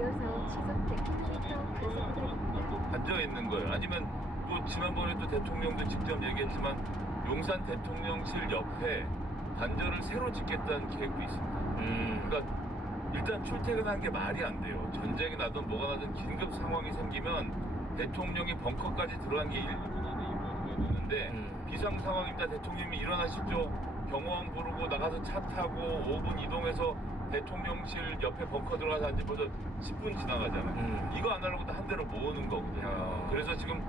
이어서 시속 100km 가속과 앉아 있는 거예요. 아니면 또 지난번에 또 대통령도 직접 얘기했지만 용산 대통령실 옆에 관절을 새로 짓겠다는 계획도 있습니다. 그러니까 일단 출퇴근한 게 말이 안 돼요. 전쟁이 나든 뭐가 나든 긴급 상황이 생기면 대통령이 벙커까지 들어간 게 있는데 비상 상황입니다. 대통령이 일어나시죠. 경호원 부르고 나가서 차 타고 5분 이동해서 대통령실 옆에 벙커 들어가서 앉으면 벌써 10분 지나가잖아요. 이거 안 하려고 한 대로 모으는 거거든요. 그래서 지금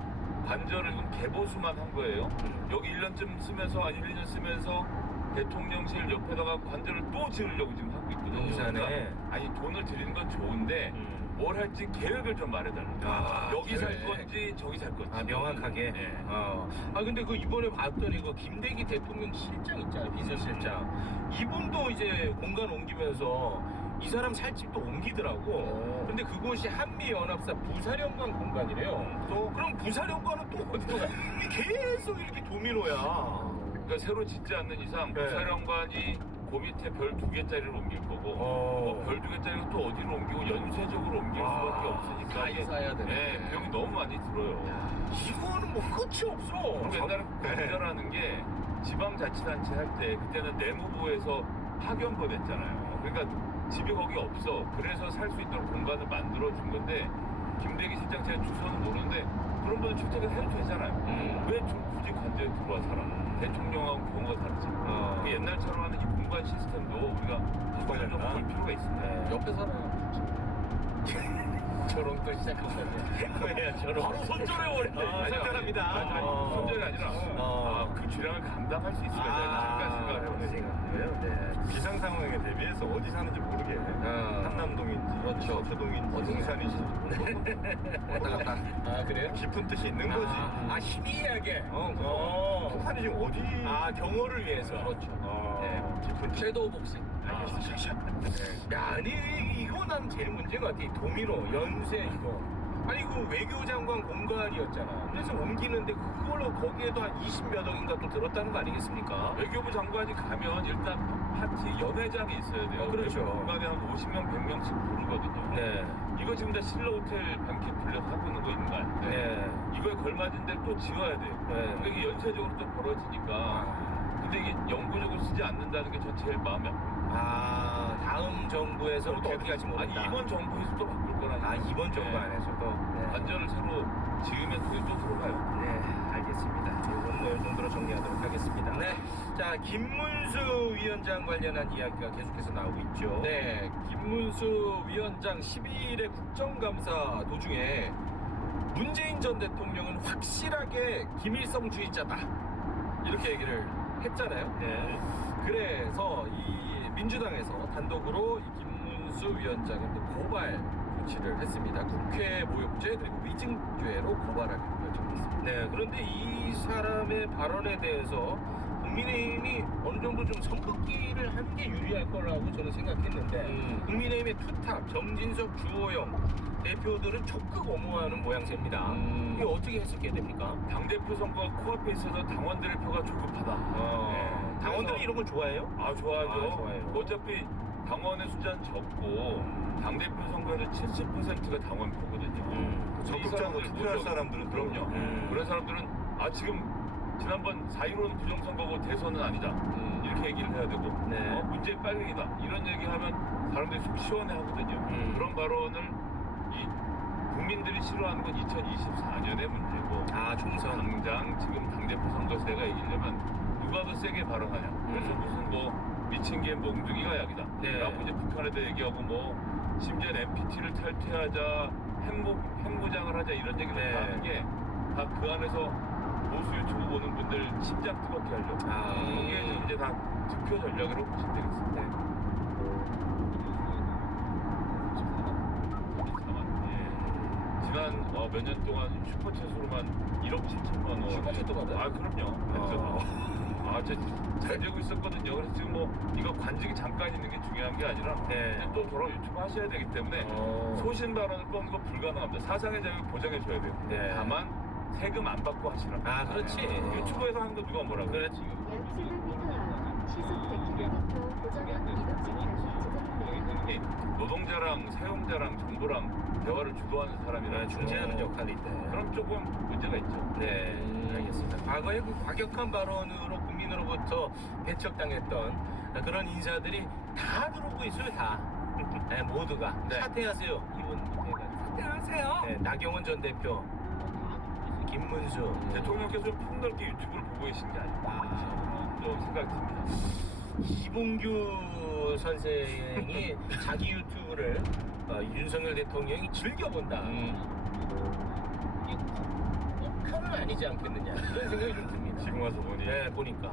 관절을 지금 개보수만 한 거예요. 여기 1년쯤 쓰면서 아니 1년 쓰면서 대통령실 옆에다가 관절을 또 지으려고 지금 하고 있거든요. 용산에? 그러니까 아니 돈을 들이는 건 좋은데 뭘 할지 계획을 좀 말해달라. 여기 살 계획. 건지 저기 살 건지. 명확하게. 네. 근데 그 이번에 봤더니 그 김대기 대통령 실장 있잖아요, 비서실장. 이분도 이제 공간 옮기면서 이 사람 살 집도 옮기더라고. 근데 그곳이 한미연합사 부사령관 공간이래요. 또 그럼 부사령관은 또 어디로 가? 계속 이렇게 도미노야. 그러니까 새로 짓지 않는 이상 네. 부사령관이 그 밑에 별 2개짜리를 옮길 거고 별 2개짜리가 또 어디로 옮기고 연쇄적으로 옮길 수밖에 없으니까 다 이사해야 되네. 네, 비용이 너무 많이 들어요. 이거는 뭐 끝이 없어. 그리고 옛날에 관절하는 게 지방자치단체 할 때 그때는 내무부에서 파견 보냈잖아요. 그러니까 집이 거기 없어. 그래서 살 수 있도록 공간을 만들어 준 건데 김대기 실장 제가 주소는 모르는데 그런 분은 주택을 해도 되잖아요. 왜 굳이 관절에 들어와 살아? 대통령하고 경우가 다르지. 그 옛날처럼 하는 이 공간 시스템도 우리가 바꿔야 좀 볼 필요가 있습니다. 옆에 살아요. 저런 또 시작하셨네. 왜 저런? 바로 손절해버려. 손절합니다. 손절이 아니라 그 주량을 감당할 수 있을까 잠깐 생각을 해봤어요. 네. 비상 상황에 대비해서 어디 사는지 모르게 한남동인지 그렇죠. 서초동인지 어디 용산인지 왔다 갔다. 그래요? 깊은 뜻이 있는 거지. 희미하게. 북한이 지금 어디 경호를 위해서. 그렇죠. 깊은 뜻. 섀도우 복싱. 야, 아니 이거 난 제일 문제인 것 같아. 이 도미노, 연쇄 이거. 아니 그 외교장관 공간이었잖아. 그래서 옮기는데 그걸로 거기에도 한 20몇 억인가 또 들었다는 거 아니겠습니까? 외교부 장관이 가면 일단 파티 연회장이 있어야 돼요. 그렇죠. 공간에 한 50명, 100명씩 부르거든요. 네. 이거 지금 다 신라 호텔 방콕 빌려서 하고 있는 거 있는 거 아닌데 네. 이거에 걸맞은 데를 또 지어야 돼요. 네. 그러니까 이게 연쇄적으로 또 벌어지니까 근데 이게 영구적으로 쓰지 않는다는 게 전 제일 마음이 아파요. 다음 정부에서는 또 어떻게 할지 아니 모른다. 이번 정부에서 또 바꿀 거라니까. 이번 정부 네. 안에서도. 네. 관절을 새로 지으면 그게 또 들어가요. 네, 알겠습니다. 이건 뭐이 정도로 정리하도록 하겠습니다. 네. 자, 김문수 위원장 관련한 이야기가 계속해서 나오고 있죠. 네, 김문수 위원장 12일에 국정감사 도중에 문재인 전 대통령은 확실하게 김일성주의자다 이렇게 얘기를 했잖아요. 네. 그래서 이 민주당에서 단독으로 이 김문수 위원장을 또 고발 조치를 했습니다. 국회 모욕죄 그리고 위증죄로 고발하기로 결정했습니다. 네, 그런데 이 사람의 발언에 대해서 국민의힘이 어느 정도 좀 선긋기를 하는 게 유리할 거라고 저는 생각했는데 국민의힘의 투탑 정진석, 주호영 대표들은 적극 엄호하는 모양새입니다. 이게 어떻게 해석해야 됩니까? 당대표 선거가 코앞에 있어서 당원들의 표가 조급하다. 네. 당원들이 그래서- 이런 걸 좋아해요? 좋아하죠. 좋아해요. 어차피 당원의 숫자는 적고 당대표 선거에서 70%가 당원표거든요. 적극적으로 투표할 사람들은 또- 그럼요. 그런 사람들은 지금 지난번 4.15는 부정선거고 대선은 아니다. 이렇게 얘기를 해야 되고 네. 문제 빨갱이다. 이런 얘기하면 사람들이 속 시원해 하거든요. 그런 발언을 이 국민들이 싫어하는 건 2024년의 문제고 총선. 당장 지금 당대표 선거세가 이기려면 누가 더 세게 발언하냐. 그래서 무슨 뭐 미친 개 몽둥이가 약이다. 네. 라고 이제 북한에 대해 얘기하고 뭐 심지어 NPT를 탈퇴하자, 핵무장을 하자 이런 얘기를 네. 다 하는 게 다 그 안에서 보수 유튜브 보는 분들 심장 뜨겁게 하려고. 그게 이제 다 득표 전략으로 보시면 되겠습니다. 지난 몇 년 동안 슈퍼챗으로만 1억 7천만 원. 슈퍼챗도 받아요? 그럼요. 했죠. 잘 되고 있었거든요. 그래서 지금 뭐 이거 관직이 잠깐 있는 게 중요한 게 아니라 이제 또 돌아와 유튜브 하셔야 되기 때문에 소신 발언을 꺾는 거 불가능합니다. 사상의 자유를 보장해줘야 돼요. 네. 다만 세금 안 받고 하시라. 그렇지. 유튜브에서 하는 거 누가 뭐라고? 그렇지. 약 700m 앞 시속 100km 고전형 이동식 단속 지점입니다. 이 노동자랑 사용자랑 정부랑 대화를 주도하는 사람이라 중재하는 역할이 있다. 그럼 조금 문제가 있죠. 네, 알겠습니다. 과거에 그 과격한 발언으로 국민으로부터 배척당했던 그런 인사들이 다 들어오고 있어요, 다. 네, 모두가. 사퇴하세요. 이분 사퇴하세요. 네, 나경원 전 대표, 김문수. 대통령께서 폭넓게 유튜브를 보고 계신 게 아닌가 좀 생각이 듭니다. 이봉규 선생이 자기 유튜브를 윤석열 대통령이 즐겨본다. 이 북한은 아니지 않겠느냐 이런 생각이 좀 듭니다. 지금 와서 보니 네, 보니까.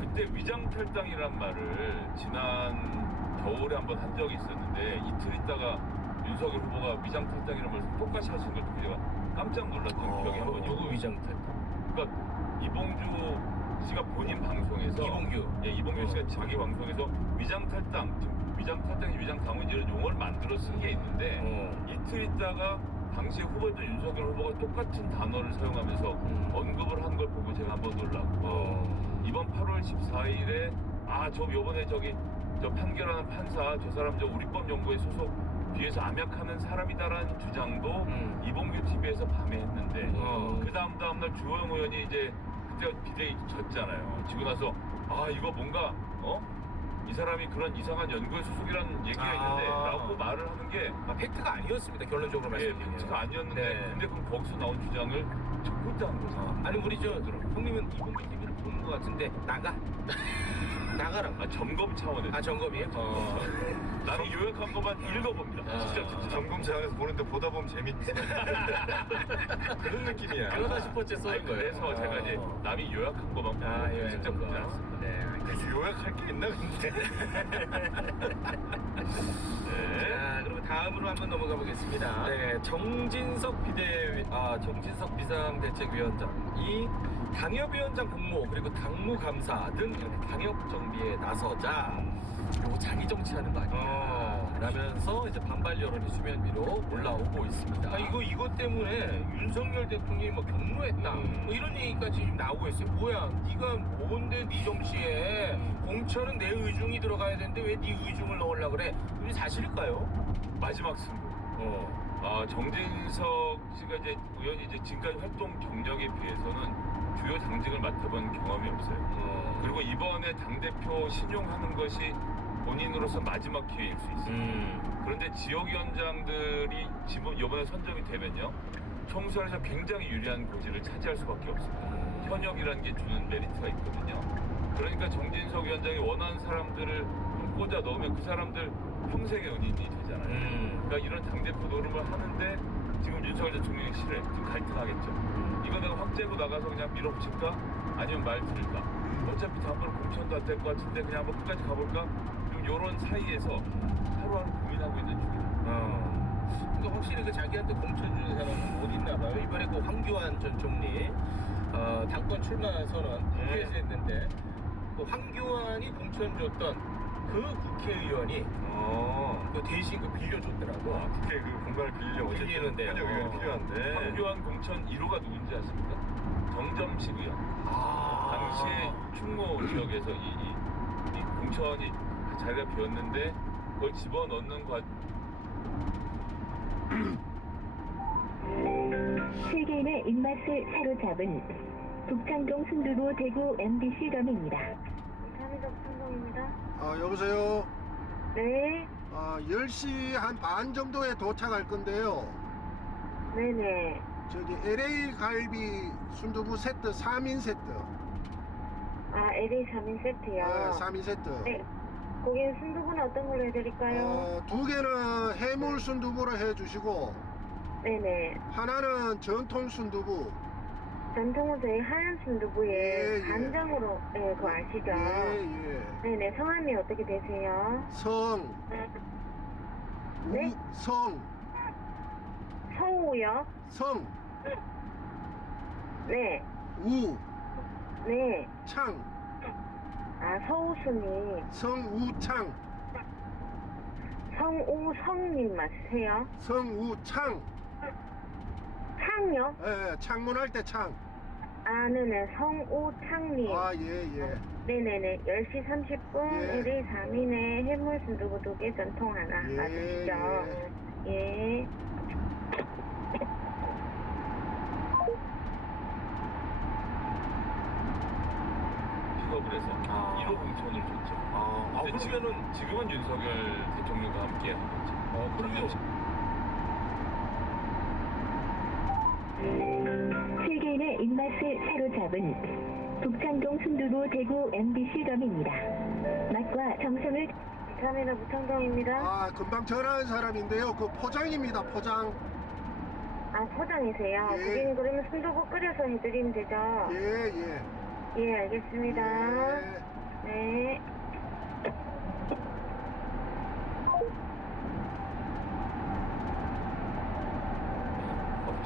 그때 위장탈당이란 말을 지난 겨울에 한번 한 적이 있었는데 이틀 있다가 윤석열 후보가 위장탈당 이런 똑같이 하신 걸 듣고 제가 깜짝 놀랐던 기억이 한 번요. 누구 위장탈당? 그러니까 이봉주 씨가 본인 방송에서 이봉주 씨가 자기 방송에서 위장탈당이 위장당원 이런 용어를 만들어 쓴 게 있는데 이틀 있다가 당시 후보였던 윤석열 후보가 똑같은 단어를 사용하면서 언급을 한 걸 보고 제가 한번 놀랐고 이번 8월 14일에 저 요번에 저 판결하는 판사 저 사람 저 우리법 연구회 소속 뒤에서 암약하는 사람이다라는 주장도 이봉규 TV에서 밤에 했는데 그 다음날 주호영 의원이 이제 그때 비대위 졌잖아요. 지고 나서 이거 뭔가 이 사람이 그런 이상한 연구회 소속이라는 얘기가 있는데 라고 말을 하는 게 팩트가 아니었습니다. 결론적으로 말씀드리면. 팩트가 아니었는데 네. 근데 그럼 거기서 나온 주장을 홀대한 거죠. 아니 우리 형님은 이봉규 TV를 보는 것 같은데 나가라. 점검 차원에서. 점검이에요? 나는 요약한 것만 읽어봅니다. 진짜 점검 제안에서 보는데 보다 보면 재밌지. 그런 느낌이야. 그러다 싶었지 써는 거예요. 그래서 제가 이제 남이 요약한 것만 보고 직접 보지 않습니다. 네. 요약할 게 있나 근데? 네. 자, 그럼 다음으로 한번 넘어가 보겠습니다. 네, 정진석 비상대책위원장이 당협위원장 공모 그리고 당무감사 등 이렇게 당협 정비에 나서자 요거 자기 정치하는 거 아니냐 라면서 이제 반발 여론이 수면 위로 올라오고 있습니다. 이것 때문에 윤석열 대통령이 뭐 경로했다 뭐 이런 얘기까지 지금 나오고 있어요. 뭐야, 네가 뭔데 네 정치에 공천은 내 의중이 들어가야 되는데 왜 네 의중을 넣으려고 그래? 이게 사실일까요? 마지막 승부. 정진석 씨가 이제 의원이 이제 지금까지 활동 경력에 비해서는 주요 당직을 맡아본 경험이 없어요. 그리고 이번에 당대표 신용하는 것이 본인으로서 마지막 기회일 수 있어요. 그런데 지역위원장들이 지금 이번에 선정이 되면요. 총선에서 굉장히 유리한 고지를 차지할 수밖에 없습니다. 현역이라는 게 주는 메리트가 있거든요. 그러니까 정진석 위원장이 원하는 사람들을 좀 꽂아 넣으면 그 사람들 평생의 은인이 되잖아요. 그러니까 이런 당대표 노름을 하는데 지금 윤석열 대통령이 싫어해. 지금 갈등하겠죠. 이거 내가 확 째고 나가서 그냥 밀어붙일까? 아니면 말 들을까? 어차피 다음번에 공천도 안 될 것 같은데 그냥 한번 끝까지 가볼까? 지금 이런 사이에서 하루하루 고민하고 있는 중이에요. 그러니까 확실히 그 자기한테 공천 주는 사람은 못 있나 봐요. 이번에 그 황교안 전 총리 당권 출마 선언 국회에서 했는데 그 황교안이 공천 줬던 그 국회의원이 그 대신 그 빌려줬더라고. 국회 그 공간을 빌리는데 현역 의원이 필요한데 황교안 공천 1호가 누군지 아십니까? 정점식 의원. 당시에 충무 지역에서 이 공천이 자리가 비었는데 그걸 집어넣는 세계인의 입맛을 사로잡은 북창동 순두부 대구 MBC점입니다. 감사합니다. 북창동입니다. 여보세요? 네. 10시 한 반 정도에 도착할 건데요. 네네. 저기 LA 갈비 순두부 세트 3인 세트. LA 3인 세트요? 3인 세트. 네. 거기는 순두부는 어떤 걸로 해드릴까요? 2개는 해물 순두부로 해주시고. 네네. 하나는 전통 순두부. 전통은 저희 하얀 순두부에 예. 간장으로, 그거 아시죠? 예. 네네. 성함이 어떻게 되세요? 네? 서우요? 성. 네. 우. 네. 창. 서우순이. 성우창. 성우성님 맞으세요? 성우창. 창요? 예, 창문할 때 창. 네네. 성우창님. 예. 네네네. 10시 30분 LA 3인에 해물 순두부 2개 전통 하나 맞으시죠? 예. 픽업을 해서 1호 공천을 줬죠. 근데 그러면은 지금은 윤석열 대통령과 함께 하는 거죠. 그러면 세계인의 입맛을 사로잡은 북창동 순두부 대구 MBC점입니다. 맛과 정성을. 감사합니다. 북창동입니다. 금방 전화한 사람인데요. 그 포장입니다. 포장. 포장이세요? 예. 고객님 그러면 순두부 끓여서 해드리면 되죠? 예, 알겠습니다. 네.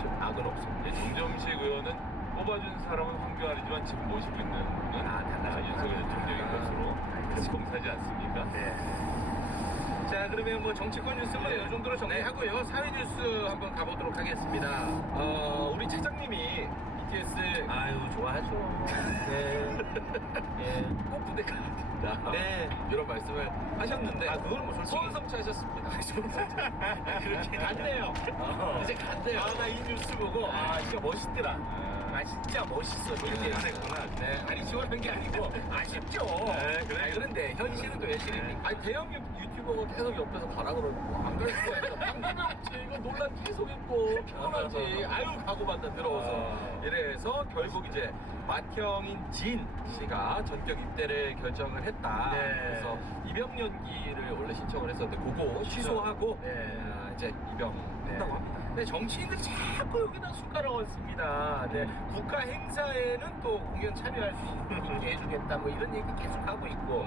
악은 없습니다. 예, 정점식 의원은 뽑아준 사람은 황교안이지만 지금 모시고 있는 분은 윤석열 대통령인 것으로 공사하지 않습니까? 네. 자, 그러면 뭐 정치권 뉴스는 이 정도로 정리하고요. 사회 뉴스 한번 가보도록 하겠습니다. 우리 차장님이 BTS 아유 좋아하죠. 네. 예. 꼭 부대 가야 된다. 네. 이런 말씀을 하셨는데 그거는 뭐 솔직히 소원 성취하셨습니다. 그렇게 간대요. 이제 간대요. 나 이 뉴스 보고 진짜 멋있더라. 진짜 멋있어. 이렇게 했구나. 네. 아니 시원한 게 아니고 아쉽죠. 네, 그래. 아니, 그런데 현실은 또 현실입니까? 아니 대형 유튜버가 계속 옆에서 가라 그러고 안 갈 수가 있어. 방법이 없지. 이거 논란 계속 있고 피곤하지. 아유 가고 만다 들어와서 이래서 결국 이제 맏형인 진 씨가 전격 입대를 결정을 했다. 네. 그래서 입영 연기를 원래 신청을 했었는데 그거 취소하고 이제 입영했다고 합니다. 근데 정치인들이 자꾸 여기다 숟가락 얹습니다. 네. 국가 행사에는 또 공연 참여할 수 있게 해주겠다. 뭐 이런 얘기 계속 하고 있고.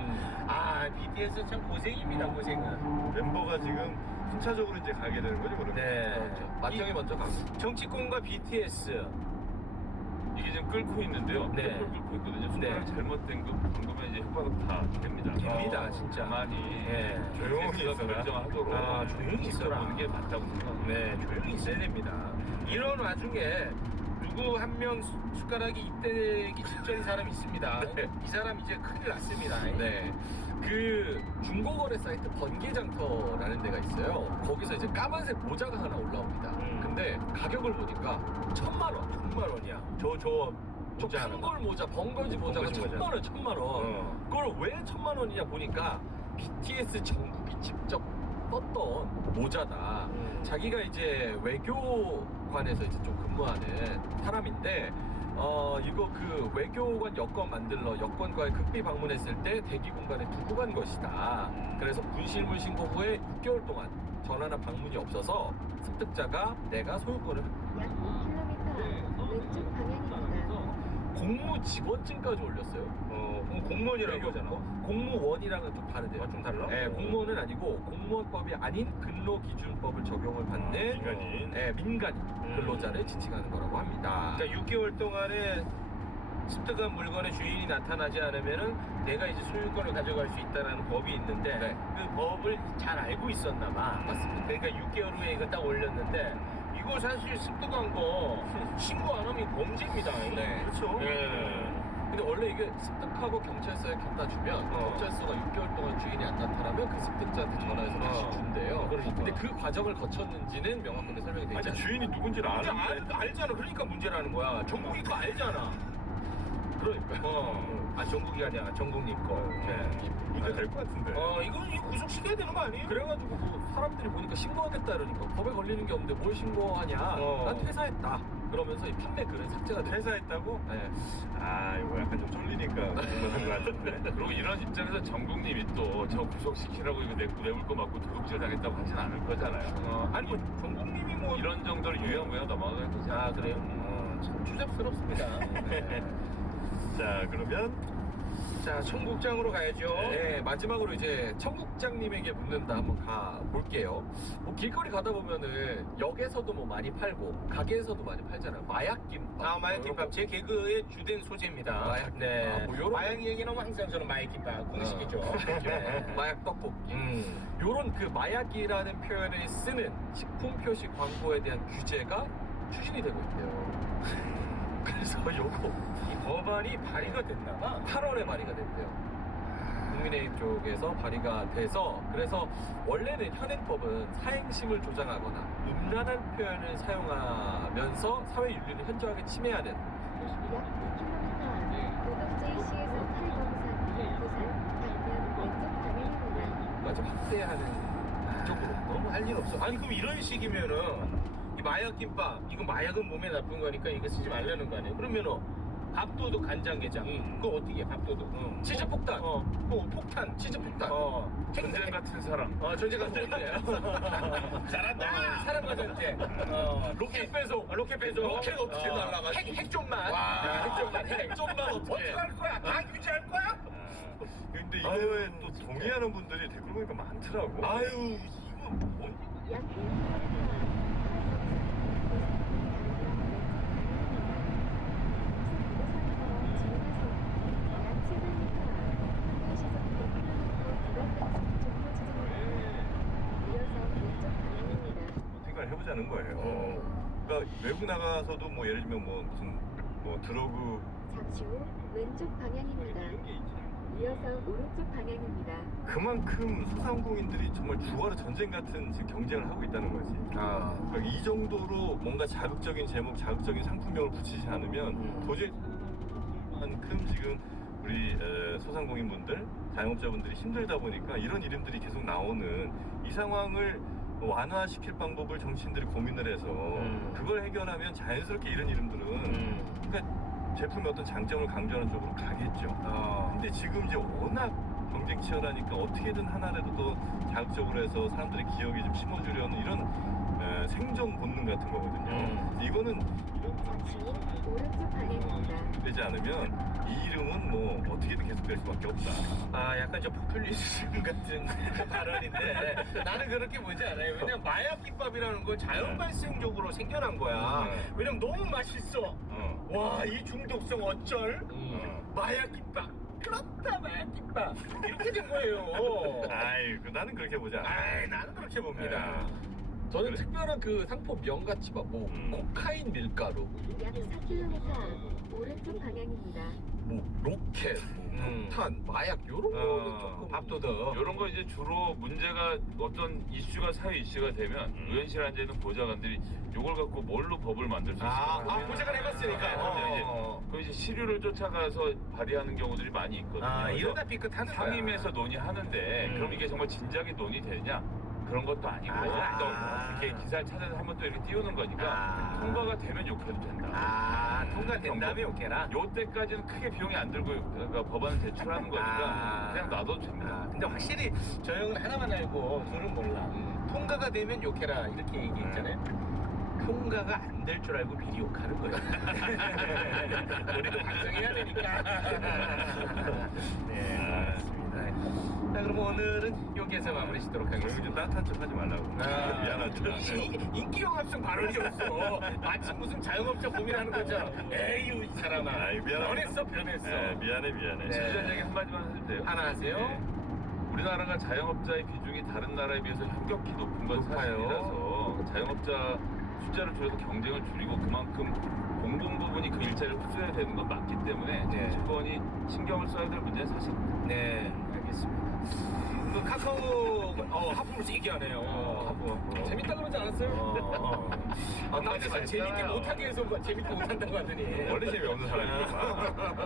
BTS 참 고생입니다. 고생은. 멤버가 지금 순차적으로 이제 가게 되는 거죠, 그러면? 네. 그렇죠. 맏형이 먼저 가고. 정치권과 BTS. 이게 지금 끓고 있는데요. 네. 끓고 있거든요. 숟가락 잘못된 거 방금은 이제 혓바닥 다 됩니다. 됩니다, 진짜. 가만히 조용히 BTS가 있어라. 결정하도록 조용히 있어라. 보는 게 맞다고 생각합니다. 네, 조용히 있어야 됩니다. 이런 와중에 누구 한 명 숟가락이 입대기 직전인 사람이 있습니다. 이 사람 이제 큰일 났습니다. 네. 그 중고거래 사이트 번개장터라는 데가 있어요. 거기서 이제 까만색 모자가 하나 올라옵니다. 근데 가격을 보니까 1,000만 원이야. 큰 걸 모자, 번거지 모자가 1,000만 원. 그걸 왜 1,000만 원이냐 보니까 BTS 정국이 직접 떴던 모자다. 자기가 이제 외교관에서 이제 좀 근무하는 사람인데 이거 그 외교관 여권 만들러 여권과에 극비 방문했을 때 대기 공간에 두고 간 것이다. 그래서 분실물 신고 후에 6개월 동안 전화나 방문이 없어서 습득자가 내가 소유권을 약 5km 왼쪽 방향입니다. 공무 직원증까지 올렸어요. 공무원이라는 거잖아. 공무원이랑은 좀 다르대요. 좀 달라? 네, 공무원은 아니고 공무원법이 아닌 근로기준법을 적용을 받는 민간인. 네, 민간인 근로자를 지칭하는 거라고 합니다. 그러니까 6개월 동안에 습득한 물건의 주인이 나타나지 않으면은 내가 이제 소유권을 가져갈 수 있다는 법이 있는데 네. 그 법을 잘 알고 있었나 봐. 맞습니다. 그러니까 6개월 후에 이거 딱 올렸는데 이거 사실 습득한 거 신고 안 하면 범죄입니다. 네. 그렇죠. 네. 근데 원래 이게 습득하고 경찰서에 갖다 주면 경찰서가 6개월 동안 주인이 안 나타나면 그 습득자한테 전화해서 다시 준대요. 그러니까. 근데 그 과정을 거쳤는지는 명확하게 설명이 되지 아니, 않습니다. 주인이 누군지를 아는데. 알잖아. 그러니까 문제라는 거야. 정국이 거 알잖아. 그러니까 정국이 아니야. 정국님 거. 문제 될 것 같은데. 이거 구속시켜야 되는 거 아니에요? 그래가지고 뭐 사람들이 보니까 신고하겠다 이러니까 법에 걸리는 게 없는데 뭘 신고하냐. 난 퇴사했다. 그러면서 이 판매 글은 삭제가 됐어요. 퇴사했다고? 네. 이거 약간 좀 쫄리니까 그런 것 같은데. 그리고 이런 입장에서 정국님이 또 저 구속시키라고 이거 내물 거 맞고 도둑질 당했다고 하진 않을 거잖아요. 아니 뭐 정국님이 뭐 이런 정도로 유야무야 넘어가는 거죠. 그래요? 참 추잡스럽습니다. 자, 그러면 자, 청국장으로 가야죠. 네, 마지막으로 이제 청국장님에게 묻는다 한번 가볼게요. 뭐 길거리 가다 보면은 역에서도 뭐 많이 팔고 가게에서도 많이 팔잖아요. 마약김밥. 마약김밥 제 개그의 주된 소재입니다. 마약김밥. 네. 뭐 요런- 마약 얘기 나오면 항상 저는 마약김밥 공식이죠. 네, 마약 떡볶이. 요런 그 마약이라는 표현을 쓰는 식품 표시 광고에 대한 규제가 추진이 되고 있대요. 그래서 요거 이 법안이 발의가 됐나 봐. 8월에 발의가 됐대요. 국민의힘 쪽에서 발의가 돼서 그래서 원래는 현행법은 사행심을 조장하거나 음란한 표현을 사용하면서 사회 윤리를 현저하게 침해하는 약 2km 노덕제이시에서 803 부산 방면 왼쪽 방향입니다. 아주 확대하는 쪽으로 너무 할 일 없어. 아니 그럼 이런 식이면은 이 마약김밥 이거 마약은 몸에 나쁜 거니까 이거 쓰지 말라는 거 아니에요? 그러면은 밥도둑 간장게장 그거 어떻게 해? 밥도둑 치즈 폭탄 폭탄 치즈 폭탄 전쟁 같은 사람. 전쟁 같은 사람 잘한다. 사람과 전쟁 로켓 배송 로켓 어떻게 날라가? 핵좀만 핵좀만 어떻게 할 거야? 다 규제할 거야? 근데 이거에 또 동의하는 분들이 댓글 보니까 많더라고. 아유 이거 뭔 약 1km 있다는 거예요. 그러니까 외국 나가서도 뭐 예를 들면 뭐 무슨 뭐 드러그 잠시 후 왼쪽 방향입니다. 이어서 오른쪽 방향입니다. 그만큼 소상공인들이 정말 주화로 전쟁 같은 지금 경쟁을 하고 있다는 거지. 그러니까 이 정도로 뭔가 자극적인 제목, 자극적인 상품명을 붙이지 않으면 도저히 만큼 지금 우리 소상공인분들, 자영업자분들이 힘들다 보니까 이런 이름들이 계속 나오는 이 상황을 완화시킬 방법을 정치인들이 고민을 해서 그걸 해결하면 자연스럽게 이런 이름들은 그러니까 제품의 어떤 장점을 강조하는 쪽으로 가겠죠. 근데 지금 이제 워낙 경쟁 치열하니까 어떻게든 하나라도 더 자극적으로 해서 사람들의 기억에 좀 심어주려는 이런 생존 본능 같은 거거든요. 이거는 잠시 후 오른쪽 방향입니다. 되지 않으면 이 이름은 뭐 어떻게든 계속될 수밖에 없다. 약간 좀 포퓰리즘 같은 발언인데 나는 그렇게 보지 않아요. 왜냐면 마약 김밥이라는 건 자연 발생적으로 생겨난 거야. 왜냐면 너무 맛있어. 와, 이 중독성 어쩔? 마약 김밥. 그렇다, 마약 김밥. 이렇게 된 거예요. 아이, 나는 그렇게 보지 않아. 나는 그렇게 봅니다. 저는 그래. 특별한 그 상품명 같이 막 뭐 코카인 밀가루, 약 4km 앞 오른쪽 방향입니다. 뭐 로켓, 폭탄, 마약 요런 거는 조금 밥도덕. 이런 거 이제 주로 문제가 어떤 이슈가 사회 이슈가 되면 의원실 앉아 있는 보좌관들이 이걸 갖고 뭘로 법을 만들 수 있을까? 보좌관 해봤으니까. 그럼 이제 시류를 쫓아가서 발의하는 경우들이 많이 있거든요. 이러다 삐끗하는 거야. 상임에서 논의하는데 그럼 이게 정말 진작에 논의되냐? 그런 것도 아니고 또 이렇게 기사를 찾아서 한번 또 이렇게 띄우는 거니까 통과가 되면 욕해도 된다. 통과된다면 욕해라. 요때까지는 크게 비용이 안 들고 그러니까 법안을 제출하는 거니까 그냥 놔둬도 됩니다. 근데 확실히 저 형은 하나만 알고 둘은 몰라. 통과가 되면 욕해라 이렇게 얘기했잖아요. 통과가 안 될 줄 알고 미리 욕하는 거예요. 우리도 반성해야 되니까. 네, 알겠습니다. 자, 그럼 오늘은 여기에서 마무리 짓도록 좀 하겠습니다. 따뜻한 척 하지 말라고. 미안하죠. 인기영합성 발언이 없어. 마치 무슨 자영업자 고민하는 거죠. 에휴, 이 사람아. 변했어. 미안해. 직접적인 한마디만 해도 돼요? 하나 하세요. 네. 우리나라가 자영업자의 비중이 다른 나라에 비해서 현격히 높은 건 사실이라서 자영업자 숫자를 줄여서 경쟁을 줄이고 그만큼 공공 부분이 그 일자리를 흡수해야 되는 건 맞기 때문에 정치권이 신경을 써야 될 문제는 사실입니다. 네, 알겠습니다. 그 카카오 하품을 얘기하네요. 하품. 재밌다 그러지 않았어요? 나한테 재밌게 못하게 해서 재밌게 못한다고 하더니 원래 재미없는 사람이구나. 약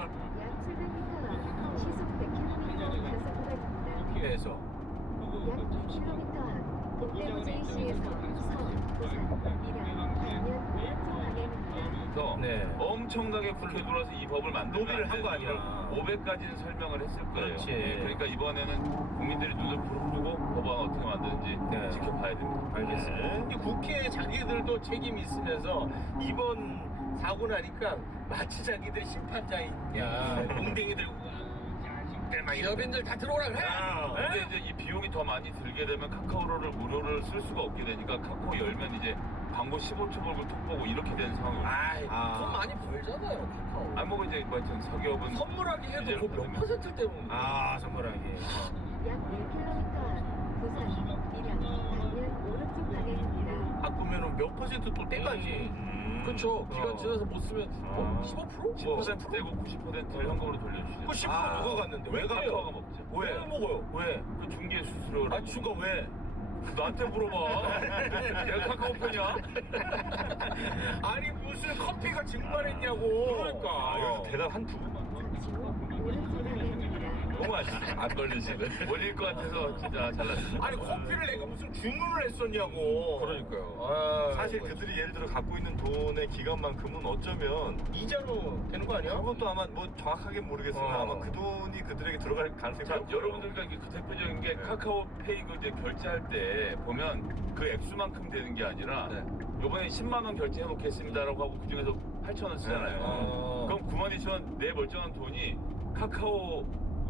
700m 앞 시속 100km 단속 구간입니다. 그래서 약 2km 앞 동대구 JC에서 서울, 부산, 밀양, 반면 오른쪽 방향입니다. 그래서 엄청나게 불쾌 돌아서 이 법을 만들면 로비를 한 거 아니야. 500까지는 설명을 했을 거예요. 그렇지. 그러니까 이번에는 국민들이 눈을 부릅뜨고 법안 어떻게 만드는지 지켜봐야 됩니다. 알겠습니다. 이 국회에 자기들도 책임이 있으면서 이번 사고 나니까 마치 자기들이 심판자이냐 웅댕이 들고 기업인들 다 들어오라 그래. 근데 이제 이 비용이 더 많이 들게 되면 카카오를 무료를 쓸 수가 없게 되니까 카카오 열면 이제 광고 15초 벌고 톡 보고 이렇게 되는 상황이 오죠. 돈 많이 벌잖아요, 카카오. 아니 뭐 이제 뭐 하여튼 서기업은 선물하기 해도 그몇 퍼센트 때문에. 선물하기. 약 1km 앞 부산, 밀양, 반면 오른쪽 방향입니다. 바꾸면은 몇 퍼센트 또 떼가지. 그렇죠. 기간 지나서 못 쓰면 15%? 10% 떼고 90%를 현금으로 돌려주시죠. 그 10% 누가 갔는데? 왜 가요? 카카오가 먹죠. 왜 먹어요? 왜? 그 중개 수수료를. 주가 왜? 나한테 물어봐. 내가 카카오 편이야? 아니 무슨 커피가 증발했냐고. 그러니까. 여기서 대답 한 두 번. 잠시 후 오른쪽 방향입니다. 너무 아쉽네. 안 걸리시네. 걸릴 것 같아서 진짜 잘났어. 아니 커피를 내가 무슨 주문을 했었냐고. 그러니까요. 사실 그들이 예를 들어 갖고 있는 돈의 기간만큼은 어쩌면 이자로 되는 거 아니야? 그것도 아마 뭐 정확하게 모르겠으나 아마 그 돈이 그들에게 들어갈 가능성이 자, 높아요. 여러분들과 이게 그 대표적인 게 카카오페이 그 이제 결제할 때 보면 그 액수만큼 되는 게 아니라 요번에 10만 원 결제해 놓겠습니다라고 하고 그 중에서 8천 원 쓰잖아요. 그럼 9만 2천 원 내 멀쩡한 돈이 카카오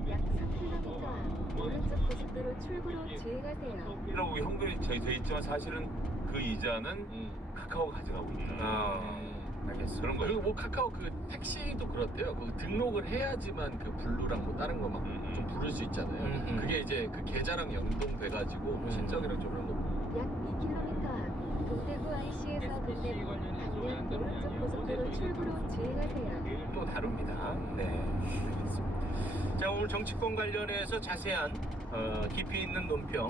약 3km 앞 오른쪽 고속도로 출구로 주행하세요. 이라고 현금이 돼 있지만 사실은 그 이자는 카카오가 가져가고 있다. 알겠어. 그런 거예요. 그리고 뭐 카카오 그 택시도 그렇대요. 그 등록을 해야지만 그 블루랑 뭐 다른 거 막 좀 부를 수 있잖아요. 그게 이제 그 계좌랑 연동돼가지고 뭐 신청이랑 좀 그런 거. 약 2km 앞 동대구 JC에서 동대문 방면 오른쪽 고속도로 출구로 주행하세요. 또 다릅니다. 네, 알겠습니다. 자, 오늘 정치권 관련해서 자세한 깊이 있는 논평,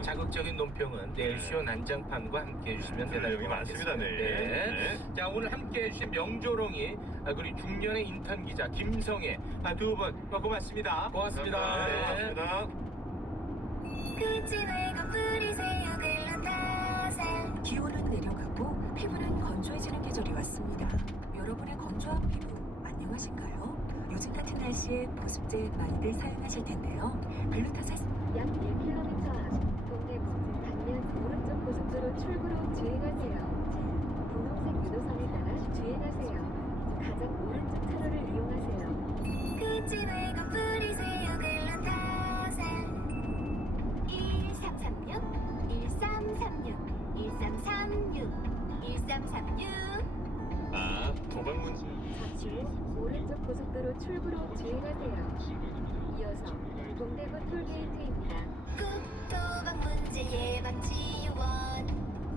자극적인 논평은 내일 수요 난장판과 함께 해주시면 되나요? 여기 많습니다. 네. 네. 자, 오늘 함께 해주신 명조롱이 그리고 중년의 인턴 기자 김성애 두 분 고맙습니다. 고맙습니다. 네. 고맙습니다. 기온은 내려가고 피부는 건조해지는 계절이 왔습니다. 여러분의 건조한 피부 안녕하신가요? 요즘 같은 날씨에 보습제 많이들 사용하실 텐데요. 글루타셀 약 1km 앞 동대문 방면 오른쪽 고속도로 출구로 주행하세요. 분홍색 유도선을 따라 주행하세요. 가장 오른쪽 차로를 이용하세요. 1336 도박문제. 잠시 후 오른쪽 고속도로 출구로 주행하세요. 이어서 동대문 톨게이트입니다. 도박문제 예방지원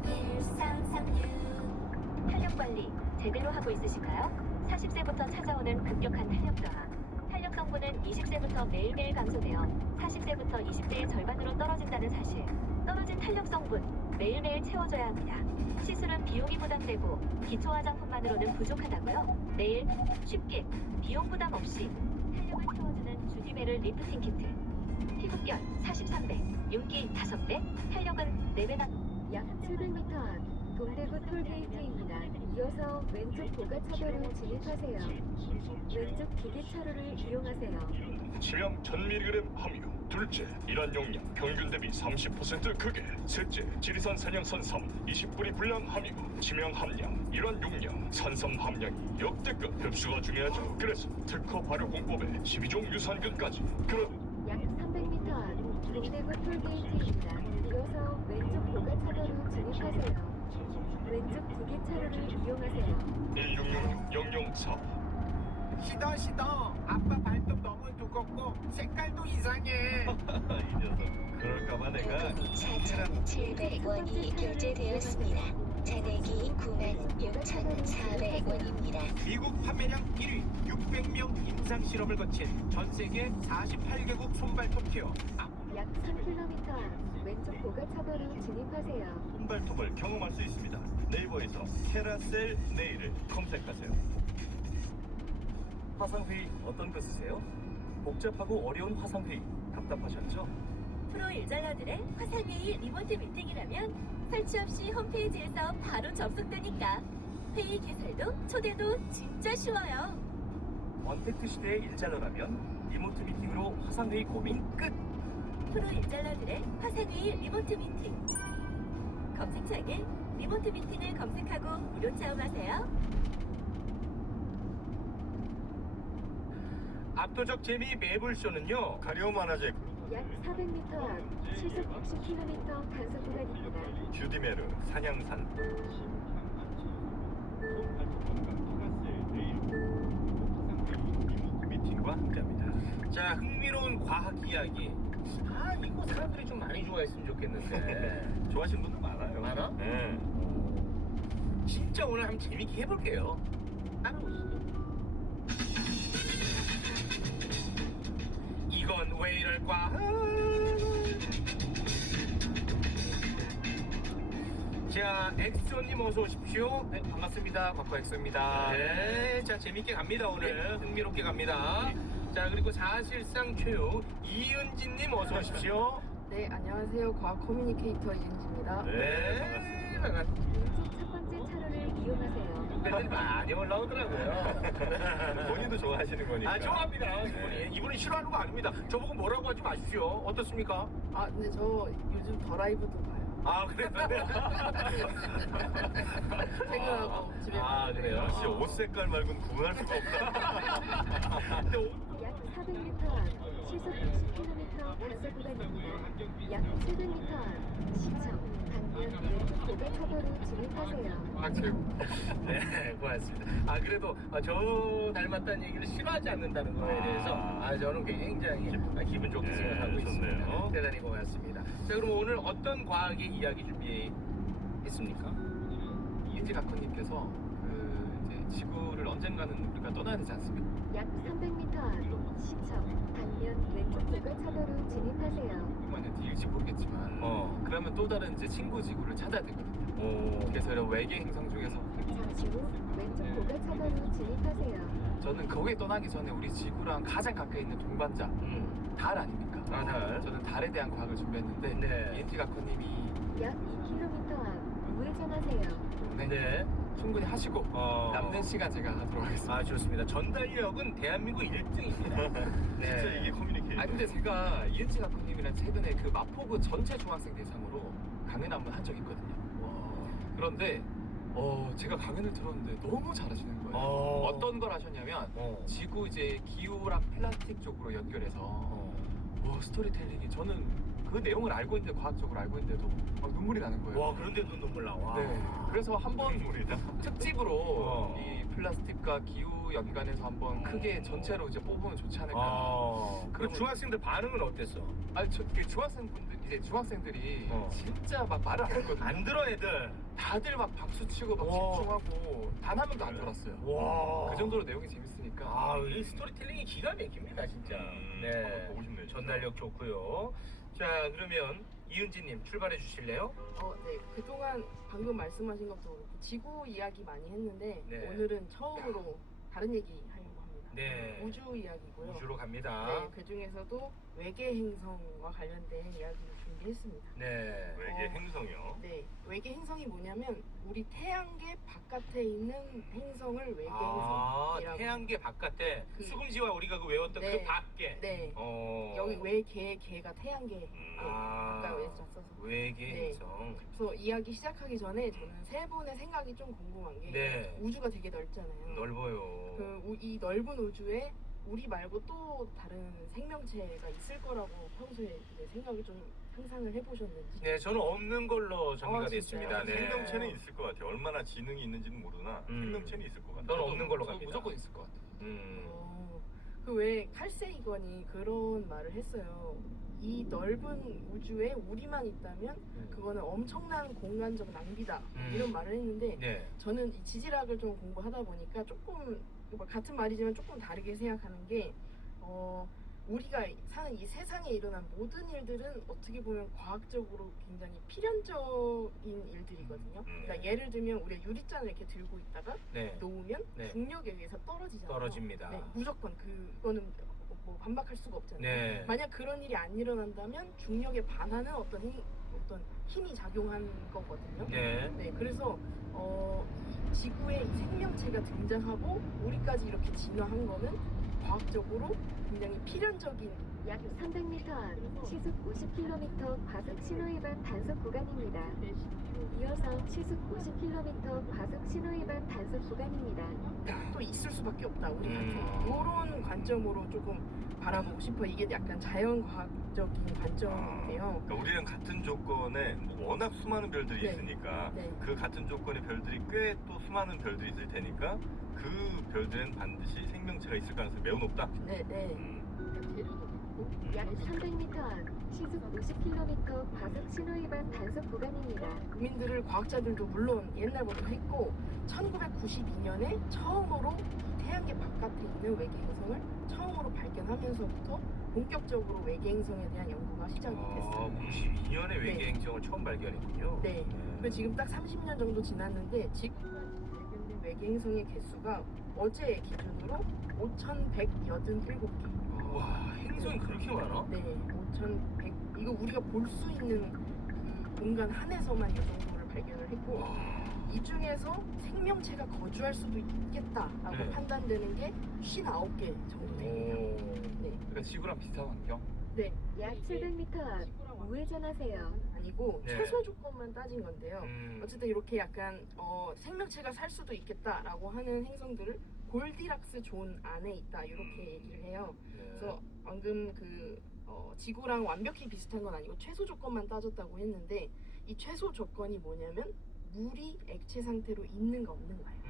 1336 탄력관리 제대로 하고 있으신가요? 40세부터 찾아오는 급격한 탄력 저하. 탄력 성분은 20세부터 매일매일 감소되어 40세부터 20세의 절반으로 떨어진다는 사실. 떨어진 탄력 성분 매일매일 채워줘야 합니다. 시술은 비용이 부담되고 기초 화장품만으로는 부족하다고요? 매일 쉽게 비용 부담 없이 탄력을 채워주는 주디메를 리프팅 키트. 피부결 43배, 윤기 5배, 탄력은 4배나. 약 700m 앞 동대구 톨게이트입니다. 이어서 왼쪽 고가차도로 진입하세요. 왼쪽 기계차로를 이용하세요. 치명 1000mg 함유. 둘째, 일한 용량 평균 대비 30% 크게. 셋째, 지리산 산양산 3 20분이 분량 함유. 치명 함량, 일한 용량, 산삼 함량이 역대급. 흡수가 중요하죠. 그래서 특허 발효 공법에 12종 유산균까지. 그럼 약 300m 앞 동대구 톨게이트입니다. 이어서 왼쪽 고가차도로 진입하세요. 왼쪽 기계차로를 이용하세요. 1666-004 시더 아빠 발톱 너무 두껍고 색깔도 이상해. 이 녀석. 그럴까봐 내가 4,700원이 결제되었습니다. 잔액이 96,400원입니다. 미국 판매량 1위 600명 임상 실험을 거친 전 세계 48개국 손발톱 케어. 약 3km 앞 왼쪽 고가차도로 진입하세요. 손발톱을 경험할 수 있습니다. 네이버에서 캐라셀 네일을 검색하세요. 화상회의 어떤 거 쓰세요? 복잡하고 어려운 화상회의 답답하셨죠? 프로 일잘러들의 화상회의 리모트 미팅이라면 설치 없이 홈페이지에서 바로 접속되니까 회의 개설도 초대도 진짜 쉬워요. 언택트 시대의 일잘러라면 리모트 미팅으로 화상회의 고민 끝! 프로 일잘러들의 화상회의 리모트 미팅. 검색창에 리모트 미팅을 검색하고 무료 체험하세요. 압도적 재미 매불쇼는요. 가려움 완화제 약 400m 앞 시속 60km 단속 구간입니다. 주디메르 산양산. 미팅과 함께합니다. 자, 흥미로운 과학 이야기. 이거 사람들이 좀 많이 좋아했으면 좋겠는데. 좋아하시는 분들 많아요. 많아? 네. 진짜 오늘 한번 재밌게 해볼게요. 따라오시죠. 이건 왜 이럴까? 자, 엑소님 어서 오십시오. 네, 반갑습니다. 과거 엑소입니다. 네, 자, 재밌게 갑니다 오늘. 흥미롭게 갑니다. 자, 그리고 사실상 최후 이은진님 어서 오십시오. 네, 안녕하세요. 과학 커뮤니케이터 이은지입니다. 네, 반갑습니다. 왼쪽 첫 번째 차로를 이용하세요. 댓글이 많이 올라오더라고요. 본인도 좋아하시는 거니까. 좋아합니다. 이분이 싫어하는 거 아닙니다. 저보고 뭐라고 하지 마십시오. 어떻습니까? 네, 저 요즘 더 라이브도 봐요. 그래요? 퇴근하고 집에 그래요? 역시 옷 색깔 말고는 구분할 수가 없다. 약 400m 앞 시속 60km 단속 구간입니다. 약 700m 앞 시청 방면 왼쪽 고가차도로 진입하세요. 네, 고맙습니다. 그래도 저 닮았다는 얘기를 싫어하지 않는다는 거에 대해서 저는 굉장히 기분 좋게 생각하고 있습니다. 좋네요. 대단히 고맙습니다. 자, 그럼 오늘 어떤 과학의 이야기 준비했습니까? 이은지 각커님께서 그 이제 지구를 언젠가는 우리가 떠나야 되지 않습니까? 약 300m 앞 시청 반면 왼쪽 고가차도로 진입하세요. 만약에 일지 모르겠지만 그러면 또 다른 이제 친구 지구를 찾아야 되거든요. 그래서 이런 외계 행성 중에서 잠시 후 왼쪽 고가차도로 진입하세요. 저는 거기에 떠나기 전에 우리 지구랑 가장 가까이 있는 동반자 달 아닙니까? 달. 저는 달에 대한 과학을 준비했는데 네. 이은지 각커님이 약 2km 앞 우회전하세요. 네. 충분히 하시고 남는 시간 제가 하도록 하겠습니다. 아, 좋습니다. 전달력은 대한민국 1등입니다. 네. 진짜 이게 커뮤니케이션. 아 근데 제가 이은지 각커님이랑 최근에 그 마포구 전체 중학생 대상으로 강연 한번 한 적이 있거든요. 그런데 제가 강연을 들었는데 너무 잘하시는 거예요. 어떤 걸 하셨냐면 지구 이제 기후랑 플라스틱 쪽으로 연결해서 스토리텔링이 저는 그 내용을 알고 있는데 과학적으로 알고 있는데도 막 눈물이 나는 거예요. 와, 그런데도 눈물 나와. 네. 그래서 한번 특집으로 이 플라스틱과 기후 연관해서 한번 크게 전체로 이제 뽑으면 좋지 않을까. 그럼 중학생들 반응은 어땠어? 아니 그 중학생분들 이제 중학생들이 진짜 막 말을 안 했거든요. 안 들어 애들. 다들 막 박수 치고 막 집중하고 단 한 명도 안 돌았어요. 와. 그 정도로 내용이 재밌으니까. 아, 이 스토리텔링이 기가 막힙니다, 진짜. 네. 보고 싶네요. 전달력 좋고요. 자, 그러면 이은지님 출발해 주실래요? 네. 그동안 방금 말씀하신 것도 그렇고 지구 이야기 많이 했는데 네. 오늘은 처음으로 다른 얘기 하려고 합니다. 네. 우주 이야기고요. 우주로 갑니다. 네, 그 중에서도 외계 행성과 관련된 이야기를 준비했습니다. 네. 외계 행성이요. 네, 외계 행성이 뭐냐면 우리 태양계 바깥에 있는 행성을 외계 행성이라고. 태양계 바깥에 그- 수금지와 우리가 그 외웠던 네. 그 밖에. 네. 여기 개가 태양계 가까이 졌어서. 외계 네. 행성. 그래서 이야기 시작하기 전에 저는 세 분의 생각이 좀 궁금한 게 네. 우주가 되게 넓잖아요. 넓어요. 이 넓은 우주에 우리 말고 또 다른 생명체가 있을 거라고 평소에 이제 생각을 좀 상상을 해보셨는지. 네, 저는 없는 걸로 정리가 진짜요? 됐습니다. 네. 생명체는 있을 것 같아요. 얼마나 지능이 있는지는 모르나 생명체는 있을 것 같아요. 저는 없는 걸로 저 갑니다. 무조건 있을 것 같아요. 그 왜 칼세이건이 그런 말을 했어요. 이 넓은 우주에 우리만 있다면 그거는 엄청난 공간적 낭비다 이런 말을 했는데 네. 저는 이 지질학을 좀 공부하다 보니까 조금 같은 말이지만 조금 다르게 생각하는 게 우리가 사는 이 세상에 일어난 모든 일들은 어떻게 보면 과학적으로 굉장히 필연적인 일들이거든요. 그러니까 예를 들면 우리가 유리잔을 이렇게 들고 있다가 네. 놓으면 네. 중력에 의해서 떨어지잖아요. 떨어집니다. 네, 무조건 그거는 뭐 반박할 수가 없잖아요. 네. 만약 그런 일이 안 일어난다면 중력에 반하는 어떤 힘이 작용한 거거든요. 네. 그래서 이 지구에 이 생명체가 등장하고 우리까지 이렇게 진화한 거는 과학적으로 굉장히 필연적인 약 300m 앞 시속 50km 과속 신호위반 단속 구간입니다. 이어서 시속 50km 과속 신호위반 단속 구간입니다. 또 있을 수밖에 없다 우리 같은 이런 관점으로 조금 바라보고 싶어. 이게 약간 자연과학적인 관점인데요. 그러니까 우리랑 같은 조건에 뭐 워낙 수많은 별들이 네. 있으니까 네. 그 같은 조건의 별들이 꽤 또 수많은 별들이 있을 테니까 그 별들은 반드시 생명체가 있을 가능성이 매우 높다. 네. 약 300m 앞 시속 50km 과속 신호위반 단속 구간입니다. 국민들을 과학자들도 물론 옛날부터 했고 1992년에 처음으로 이 태양계 바깥에 있는 외계 행성을 처음으로 발견하면서부터 본격적으로 외계 행성에 대한 연구가 시작이 됐어요. 92년에 외계 네. 행성을 처음 발견했군요. 네. 그래서 지금 딱 30년 정도 지났는데 지금까지 발견된 외계 행성의 개수가 어제 기준으로 5,187개. 와, 행성이 그렇게 많아? 네, 5,100. 이거 우리가 볼 수 있는 그 공간 안에서만 이 정도를 발견을 했고, 이 중에서 생명체가 거주할 수도 있겠다라고 네. 판단되는 게 59개 정도 돼요. 네. 그러니까 지구랑 비슷한 환경. 네. 약 700m 앞 우회전하세요. 아니고 네. 최소 조건만 따진 건데요. 어쨌든 이렇게 약간 생명체가 살 수도 있겠다라고 하는 행성들을 골디락스 존 안에 있다 이렇게 얘기를 해요. 그래서 방금 지구랑 완벽히 비슷한 건 아니고 최소 조건만 따졌다고 했는데 이 최소 조건이 뭐냐면 물이 액체 상태로 있는가 없는가예요.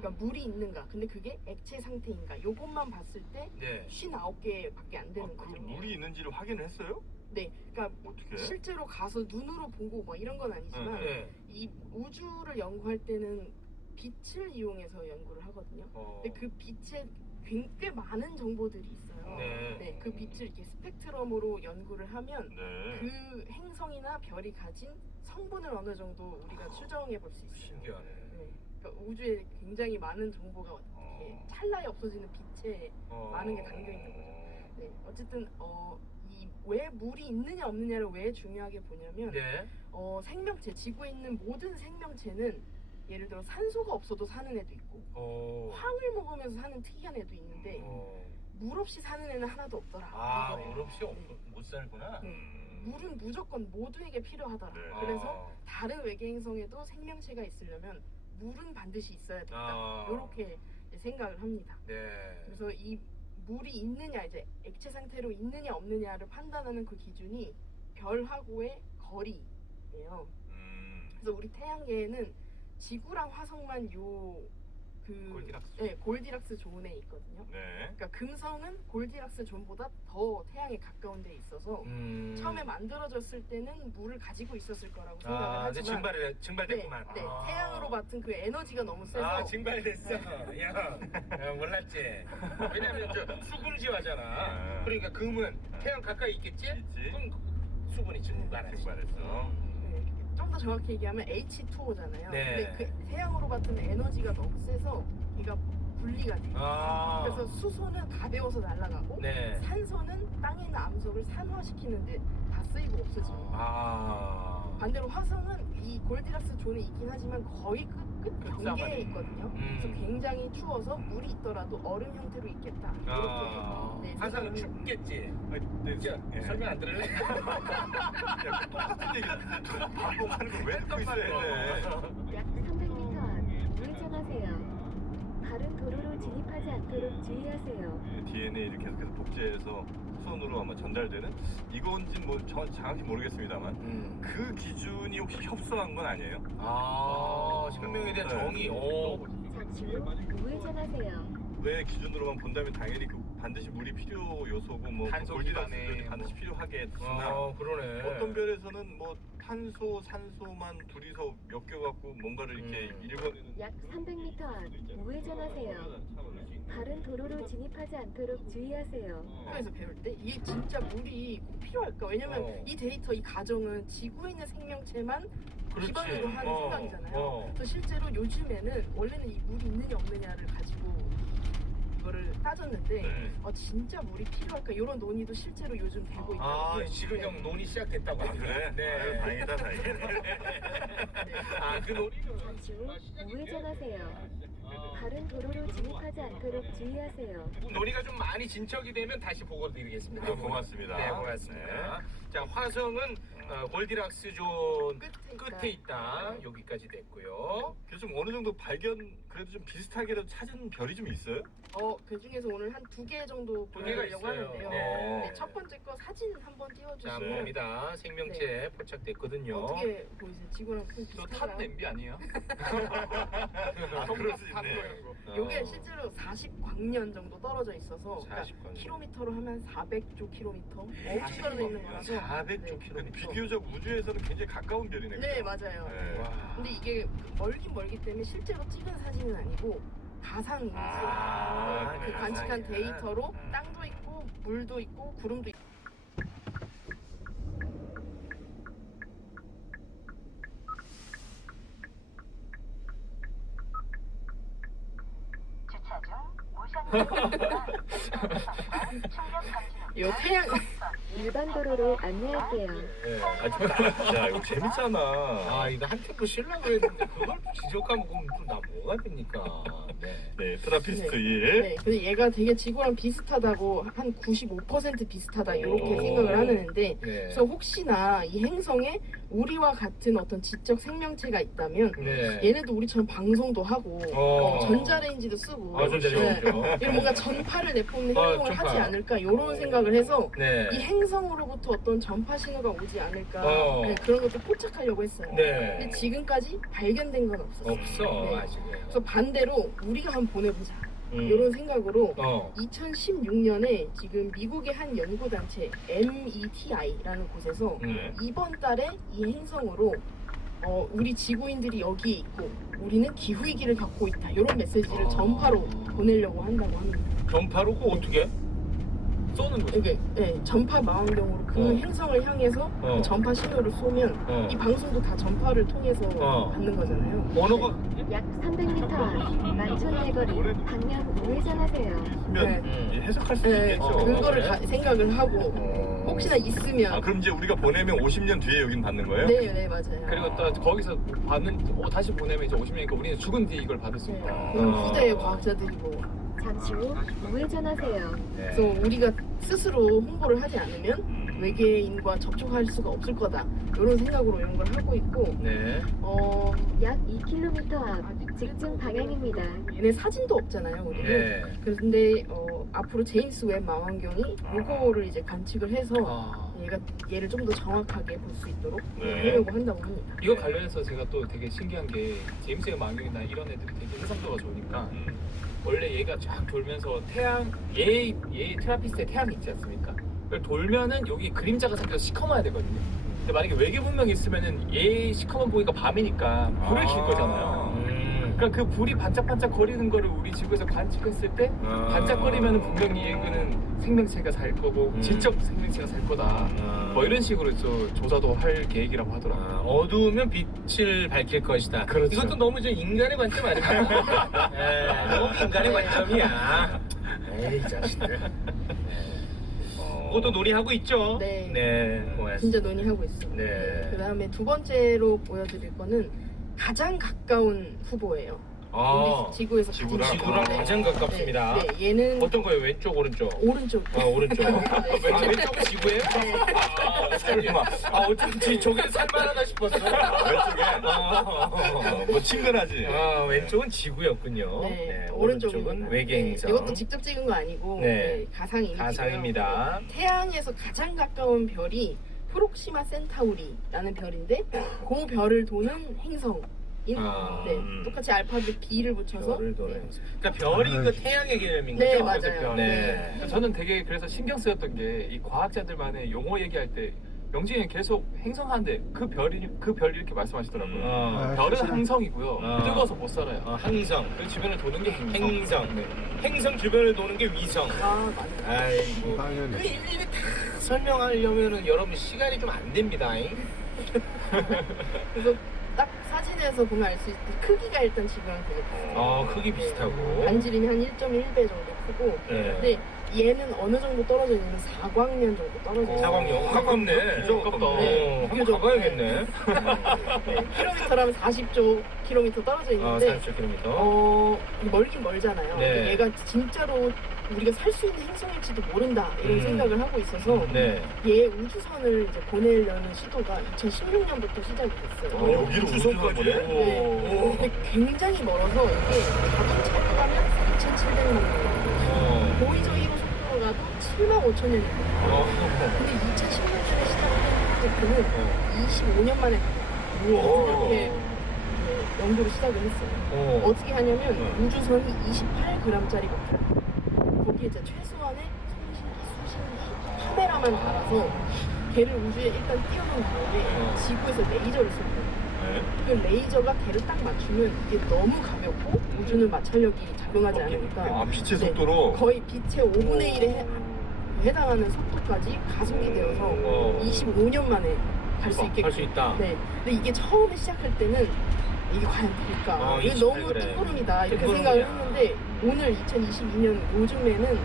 그러니까 물이 있는가. 근데 그게 액체 상태인가. 요것만 봤을 때 네. 59개밖에 안 되는 거죠. 물이 있는지를 확인을 했어요? 네, 그러니까 어떻게? 실제로 가서 눈으로 보고 뭐 이런 건 아니지만 네. 이 우주를 연구할 때는 빛을 이용해서 연구를 하거든요. 근데 그 빛에 꽤 많은 정보들이 있어요. 네. 그 빛을 이렇게 스펙트럼으로 연구를 하면 네. 그 행성이나 별이 가진 성분을 어느 정도 우리가 추정해 볼 수 있어요. 신기하네. 네. 그러니까 우주에 굉장히 많은 정보가 이렇게 찰나에 없어지는 빛에 많은 게 담겨 있는 거죠. 네. 어쨌든 이 왜 물이 있느냐 없느냐를 왜 중요하게 보냐면 네. 생명체, 지구에 있는 모든 생명체는 예를 들어 산소가 없어도 사는 애도 있고 황을 먹으면서 사는 특이한 애도 있는데 물 없이 사는 애는 하나도 없더라. 아, 이거예요. 물 없이 못 살구나. 네. 물은 무조건 모두에게 필요하더라. 네. 그래서 다른 외계 행성에도 생명체가 있으려면 물은 반드시 있어야 된다. 이렇게 생각을 합니다. 네. 그래서 이 물이 있느냐, 이제 액체 상태로 있느냐 없느냐를 판단하는 그 기준이 별하고의 거리예요. 그래서 우리 태양계에는 지구랑 화성만 골디락스 존에 있거든요. 네. 그러니까 금성은 골디락스 존보다 더 태양에 가까운 데 있어서 처음에 만들어졌을 때는 물을 가지고 있었을 거라고 생각을 하지만 증발됐구만. 네, 태양으로 맡은 그 에너지가 너무 세서 증발됐어. 야, 몰랐지. 왜냐면 저 수금지화잖아. 그러니까 금은 태양 가까이 있겠지? 그럼 수분이 증발했어. 좀 더 정확히 얘기하면 H2O잖아요. 네. 근데 그 태양으로 받는 에너지가 너무 세서 얘가 분리가 돼요. 그래서 수소는 가벼워서 날아가고 네. 산소는 땅에 있는 암석을 산화시키는데 다 쓰이고 없어지고 반대로 화성은 이 골디락스 존에 있긴 하지만 거의 끝 경계에 있거든요. 그래서 굉장히 추워서 물이 있더라도 얼음 형태로 있겠다. 이렇게 화성은 춥겠지. 설명 안 들을래? 똑같은 얘기 반복하는 걸 왜 듣고 있어요? 약 300m 앞 우회전하세요. 다른 도로로 진입하지 않도록 주의하세요. DNA를 계속해서 복제해서 후손으로 아마 전달되는 이건진 뭐 정확히 모르겠습니다만 그 기준이 혹시 협소한 건 아니에요? 생명에 대한 정의. 잠시 후 우회전하세요. 왜 기준으로만 본다면 당연히 그 반드시 물이 필요 요소고 뭐 골디락스도 반드시 필요하겠으나 그러네. 어떤 별에서는 뭐 탄소, 산소만 둘이서 엮여갖고 뭔가를 이렇게 읽어내는 약 300m 앞 우회전하세요. 다른 도로로 진입하지 않도록 주의하세요. 학교에서 배울 때 이게 진짜 물이 꼭 필요할까? 왜냐면 이 데이터, 이 가정은 지구에 있는 생명체만 기반으로 하는 생각이잖아요. 그래서 실제로 요즘에는 원래는 이 물이 있느냐 없느냐를 가지고 이거를 따졌는데 진짜 물이 필요할까? 이런 논의도 실제로 요즘 되고 있거든요. 지금 형 논의 시작됐다고. 그래? 네. 다행이다. 그 논의는 잠시 후 우회전하세요. 다른 도로로 진입하지 않도록 주의하세요. 논의가 좀 많이 진척이 되면 다시 보고 드리겠습니다. 고맙습니다. 네, 고맙습니다. 자, 화성은 골디락스 존 끝에 있다. 여기까지 됐고요. 그래서 좀 어느 정도 그래도 좀 비슷하게라도 찾은 별이 좀 있어요? 그 중에서 오늘 한 2개 정도 개가 보여드리려고 있어요. 하는데요. 네. 첫 번째 거 사진 한번 자, 띄워주시면 봅니다. 생명체 포착됐거든요. 어떻게 보이세요? 지구랑 큰 비슷한가요? 냄비 아니에요? 그럴 수 있네. 요게 실제로 40광년 정도 떨어져 있어서 그러니까 킬로미터로 하면 400조 킬로미터 엄청 떨어져 있는 거라서 400조 킬로미터. 비교적 우주에서는 굉장히 가까운 별이네. 네, 맞아요. 근데 이게 멀긴 멀기 때문에 실제로 찍은 사진은 아니고 가상 이미지 그 관측한 데이터로 땅도 있고 물도 있고 구름도 있고 요 태양 일반 도로로 안내할게요. 야, 이거 재밌잖아. 이거 한 템포 쉬려고 했는데 그걸 지적하면 그럼 나 뭐가 됩니까? 네, 트라피스트 1. 네, 근데 얘가 되게 지구랑 비슷하다고 한 95% 비슷하다 이렇게 생각을 하는데 그래서 혹시나 이 행성에 우리와 같은 어떤 지적 생명체가 있다면 얘네도 우리처럼 방송도 하고 전자레인지도 쓰고 이런 뭔가 전파를 내뿜는 행동을 하지 않을까 이런 생각을 해서 이 행성으로부터 어떤 전파 신호가 오지 않을까 그런 것도 포착하려고 했어요. 근데 지금까지 발견된 건 없었어요. 아직. 그래서 반대로 우리가 한번 보내보자. 이런 생각으로 2016년에 지금 미국의 한 연구단체 METI라는 곳에서 이번 달에 이 행성으로 우리 지구인들이 여기에 있고 우리는 기후위기를 겪고 있다 이런 메시지를 전파로 보내려고 한다고 합니다. 전파로 그 어떻게? 쏘는 거죠? 이게 전파 망원경으로 그 행성을 향해서 그 전파 신호를 쏘면 이 방송도 다 전파를 통해서 받는 거잖아요. 언어가 약 300m 앞 만촌 대거리 방면 우회전하세요. 해석할 수 있겠죠. 그거를 생각을 하고 혹시나 있으면 그럼 이제 우리가 보내면 50년 뒤에 여긴 받는 거예요? 네 맞아요. 그리고 또 거기서 받는 다시 보내면 이제 50년이니까 우리는 죽은 뒤에 이걸 받을 수 있다. 후대의 과학자들이 뭐 잠시 후 우회전하세요. 그래서 우리가 스스로 홍보를 하지 않으면 외계인과 접촉할 수가 없을 거다 이런 생각으로 이런 걸 하고 있고 약 2km 앞 직진 방향입니다. 얘네 사진도 없잖아요 우리는. 그런데 앞으로 제임스 웹 망원경이 요거를 이제 관측을 해서 얘를 좀 더 정확하게 볼 수 있도록 하려고 한다고 합니다. 이거 관련해서 제가 또 되게 신기한 게 제임스 웹 망원경이나 이런 애들이 되게 해상도가 좋으니까 원래 얘가 쫙 돌면서 태양 얘 트라피스트에 태양이 있지 않습니까? 그걸 돌면은 여기 그림자가 섞여서 시커머야 되거든요. 근데 만약에 외계 문명이 있으면은 얘 시커먼 보기가 밤이니까 불을 킬 거잖아요. 그러니까 그 불이 반짝반짝 거리는 거를 우리 지구에서 관측했을 때 반짝거리면은 분명히 얘는 생명체가 살 거고 지적 생명체가 살 거다. 뭐 이런 식으로 조사도 할 계획이라고 하더라고요. 어두우면 빛을 밝힐 것이다. 그렇죠. 이것도 너무 좀 인간의 관점 아닙니까? 너무 인간의 관점이야. 에이 자식들. 그것도 논의하고 있죠. 네. 고맙습니다. 진짜 논의하고 있어요. 그 다음에 두 번째로 보여드릴 거는 가장 가까운 후보예요. 우리 지구에서 지구랑 가장 가깝습니다. 네, 얘는 어떤 거예요? 왼쪽, 오른쪽? 오른쪽. 오른쪽. 왼쪽은 지구예요? 설마. 어쩐지 저게 살만하다 싶었어. 왼쪽에. 뭐 친근하지. 왼쪽은 지구였군요. 네, 오른쪽은 외계 행성. 이것도 직접 찍은 거 아니고 가상이미지고요. 가상입니다. 태양에서 가장 가까운 별이 프록시마 센타우리라는 별인데 그 별을 도는 행성. 똑같이 알파벳 B를 붙여서 별을 도는 행성. 그러니까 별이 그 태양의 개념인 거죠? 네, 맞아요. 네. 저는 되게 그래서 신경 쓰였던 게 이 과학자들만의 용어 얘기할 때 영진이 계속 행성하는데 그 별이 이렇게 말씀하시더라고요. 별은 항성이고요. 뜨거워서 못 살아요. 항성. 그 주변을 도는 게 행성. 행성 주변을 도는 게 위성. 맞아요. 아이고. 당연히. 그 일일이 다 설명하려면은 여러분 시간이 좀 안 됩니다. 그래서 딱 사진에서 보면 알 수 있듯이 크기가 일단 지구랑 되게 커요. 크기 비슷하고. 반지름이 한 1.1배 정도 크고. 근데 얘는 어느 정도 떨어져 있냐면 4광년 정도 떨어져 있어요. 4광년? 가깝네. 진짜 가깝다. 네, 한번 가봐야겠네. 킬로미터라면 40조 킬로미터 떨어져 있는데 40조 킬로미터. 멀긴 멀잖아요. 근데 얘가 진짜로 우리가 살 수 있는 행성일지도 모른다 이런 생각을 하고 있어서 얘 우주선을 이제 보내려는 시도가 2016년부터 시작이 됐어요. 여기로 우주선까지? 근데 굉장히 멀어서 이게 자동차로 가면 2,700만 원, 보이저 1호 속도로 가도 75,000년이에요. 근데 2016년에 시작된 프로젝트는 25년 만에 이렇게 연구를 시작을 했어요. 어떻게 하냐면 우주선이 28g짜리거든요. 거기에 이제 최소한의 송신기, 수신기, 카메라만 달아서 걔를 우주에 일단 띄워놓은 다음에 지구에서 레이저를 쏘고 그 레이저가 걔를 딱 맞추면 이게 너무 가볍고 우주는 마찰력이 작용하지 않으니까 빛의 속도로? 거의 빛의 5분의 1에 해당하는 속도까지 가속이 되어서 25년 만에 갈 수 있게 할 수 있다. 근데 이게 처음에 시작할 때는 이게 과연 될까? 이게 너무 뜬구름이다 이렇게 생각을 했는데 오늘 2022년 요즘에는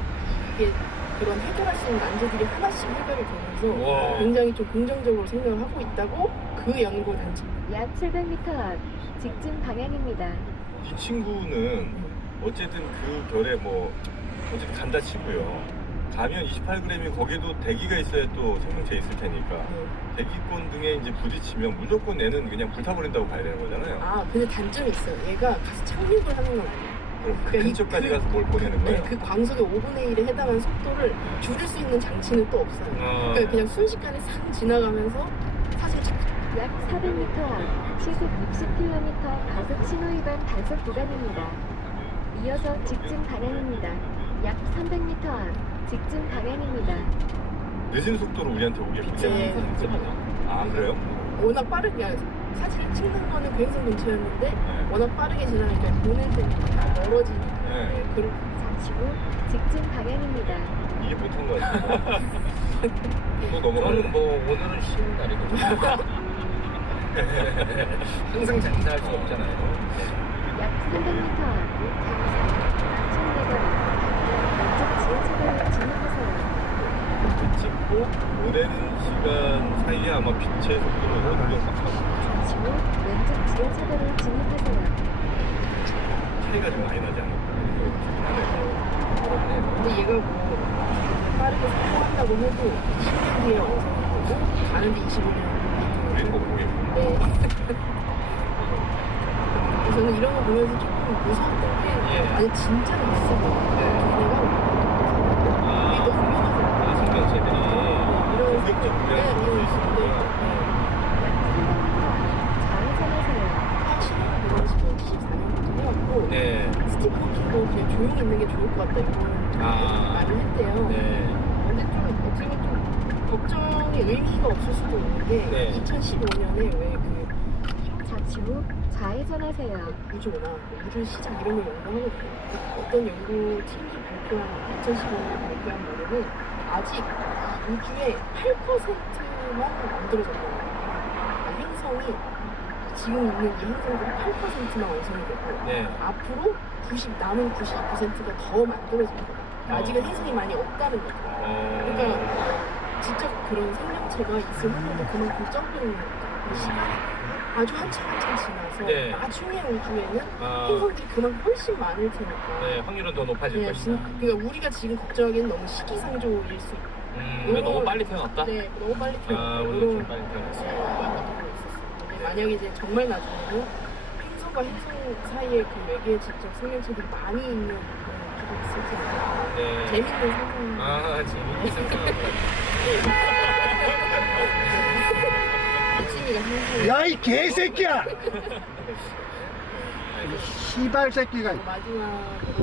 이게 그런 해결할 수 있는 난제들이 하나씩 해결이 되면서 굉장히 좀 긍정적으로 생각을 하고 있다고 그 연구 단체. 약 700m 앞 직진 방향입니다. 이 친구는 어쨌든 그 별에 어쨌든 간다 치고요. 가면 28g이 거기도 대기가 있어야 또 생명체 있을 테니까 대기권 등에 이제 부딪히면 무조건 얘는 그냥 불타버린다고 봐야 되는 거잖아요. 근데 단점이 있어요. 얘가 가서 착륙을 하는 건 아니에요. 그럼 그 근처까지 가서 뭘 보내는 거예요? 그 광속의 5분의 1에 해당하는 속도를 줄일 수 있는 장치는 또 없어요. 그러니까 그냥 순식간에 싹 지나가면서 사진 찍고. 약 400m 앞 시속 60km 과속 신호 위반 단속 구간입니다. 이어서 직진 방향입니다. 약 300m 앞 직진 방향입니다. 늦은 속도로 우리한테 오겠군요. 네. 아 그래요? 워낙 빠르게 사진 찍는 거는 굉장히 근처였는데 네. 워낙 빠르게 지나니까 보낼 때는 멀어지니까 네. 그런 잠시 후 직진 방향입니다. 이해 못한 거 같아요. 또 넘어가는 저는 뭐 오늘은 쉬는 날이거든요. 항상 장사할 수 없잖아요. 약 300m 앞 강산 1000m 왼쪽 지하차도로 진입하세요. 찍고 보내는 시간 사이에 아마 빛의 속도를 어느 정도 가고 잠시 후 왼쪽 지하차도로 진입하세요. 차이가 좀 많이 나지 않을까. 근데 얘가 뭐 빠르게 성공한다고 해도 10년 뒤에 완성이 되고 가는데 25년 우리는 못 보겠고. 네. 저는 이런 거 보면서 조금 무서웠던 게 아니 진짜 있어 걔네가 이게 너무 위험하더라고요. 생명체들이 이런 공격적 무대를 볼수 있으니까. 네. 스티븐 호킹도 그냥 조용히 있는 게 좋을 것 같다 이런 말을 했대요. 네. 근데 좀 어떻게 보면 좀 걱정의 의미가 없을 수도 있는 게 네. 2015년에 왜 그 잠시 후 좌회전하세요. 우주나 우주 시작 이런 걸 연구하고 어떤 연구팀이 발표한 2015년에 발표한 거는 아직 우주의 8%만 만들어졌다는 거예요. 행성이 지금 있는 이 행성들이 8%만 완성이 되고 네. 앞으로 남은 92%가 더 만들어질 거다. 아직은 행성이 많이 없다는 거죠. 그러니까 직접 그런 생명체가 있을 확률도 그만큼 적은 시간이 아주 한참 지나서 네. 나중에 우주에는 행성들이 그만큼 훨씬 많을 테니까. 네, 확률은 더 높아질 것이다. 그러니까 우리가 지금 걱정하기엔 너무 시기상조일 수 있다. 우리가 너무 빨리 태어났다? 네, 너무 빨리 태어났다. 우리가 좀 빨리 태어났어. 근데 만약에 이제 정말 나중에는 행성과 행성 사이에 그 외계에 직접 생명체들이 많이 있는 그런 우주가 있을지 않을까. 네. 재밌는 상상. 재밌는 상상. 욕심이가 항상. 야 이 개새끼야! 시발 새끼가. 마지막으로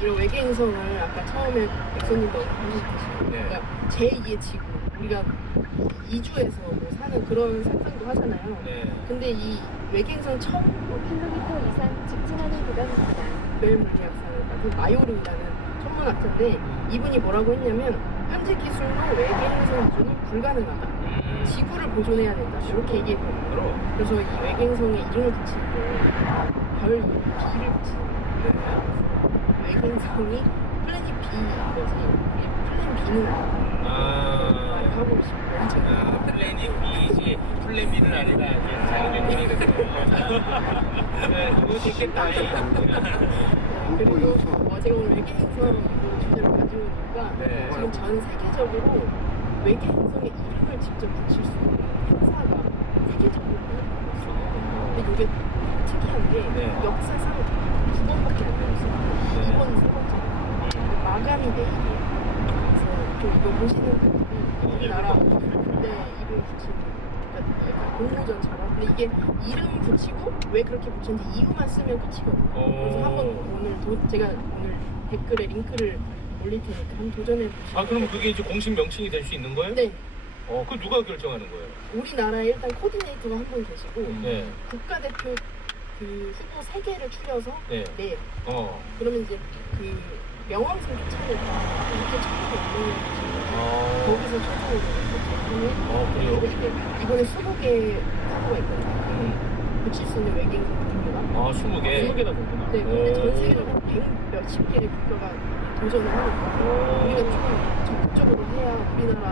이런 외계 행성을 아까 처음에 백선님도 언급하셨듯이 그러니까 제2의 지구 우리가 이주에서 뭐 사는 그런 상상도 하잖아요. 근데 이 외계 행성 5km 이상 직진하는 구간입니다. 노벨 물리학상 같은 마요르라는 천문학자인데 이분이 뭐라고 했냐면 현재 기술로 외계 행성 이주는 불가능하다. 지구를 보존해야 된다. 이렇게 얘기했거든요. 그래서 이 외계 행성에 이름을 붙일 때 별 이름 B를 붙이는 거예요. 외계 행성이 플래닛 B인 거지. 플랜 B는 아니다. 하고 싶어요. 플래닛 B이지 플랜 B는 아니다. 잘못된 네, 이거 됐겠다. 그리고 제가 오늘 외계 행성 주제를 가지고 오니까 지금 전 세계적으로 외계 행성의 이름을 직접 붙일 수 있는 행사가 세계적으로 있어요. 근데 이게 특이한 게 역사상 2번밖에 안 되었어요. 2번, 3번째. 마감이 내일이에요. 그래서 좀 이거 보시는 분들이 우리나라 이름 붙이는 약간 공모전처럼. 근데 이게 이름 붙이고 왜 그렇게 붙였는지 이유만 쓰면 끝이거든요. 그래서 한번 오늘 제가 오늘 댓글에 링크를 올릴 테니까 한번 도전해 보시면. 그럼 그게 이제 공식 명칭이 될 수 있는 거예요? 네. 그 누가 결정하는 거예요? 우리나라에 일단 코디네이터가 한 분 계시고 국가대표 그 후보 3개를 추려서 네. 그러면 이제 그 명왕성 교차를 이렇게 처음에 올려요. 거기서 최종으로 그래요? 이번에 20개 후보가 있거든요. 붙일 수 있는 외계인 국가가 20개? 20개나 됐구나. 네, 근데 전 세계적으로 100몇십 개의 국가가 도전을 하니까 우리가 좀 적극적으로 해야 우리나라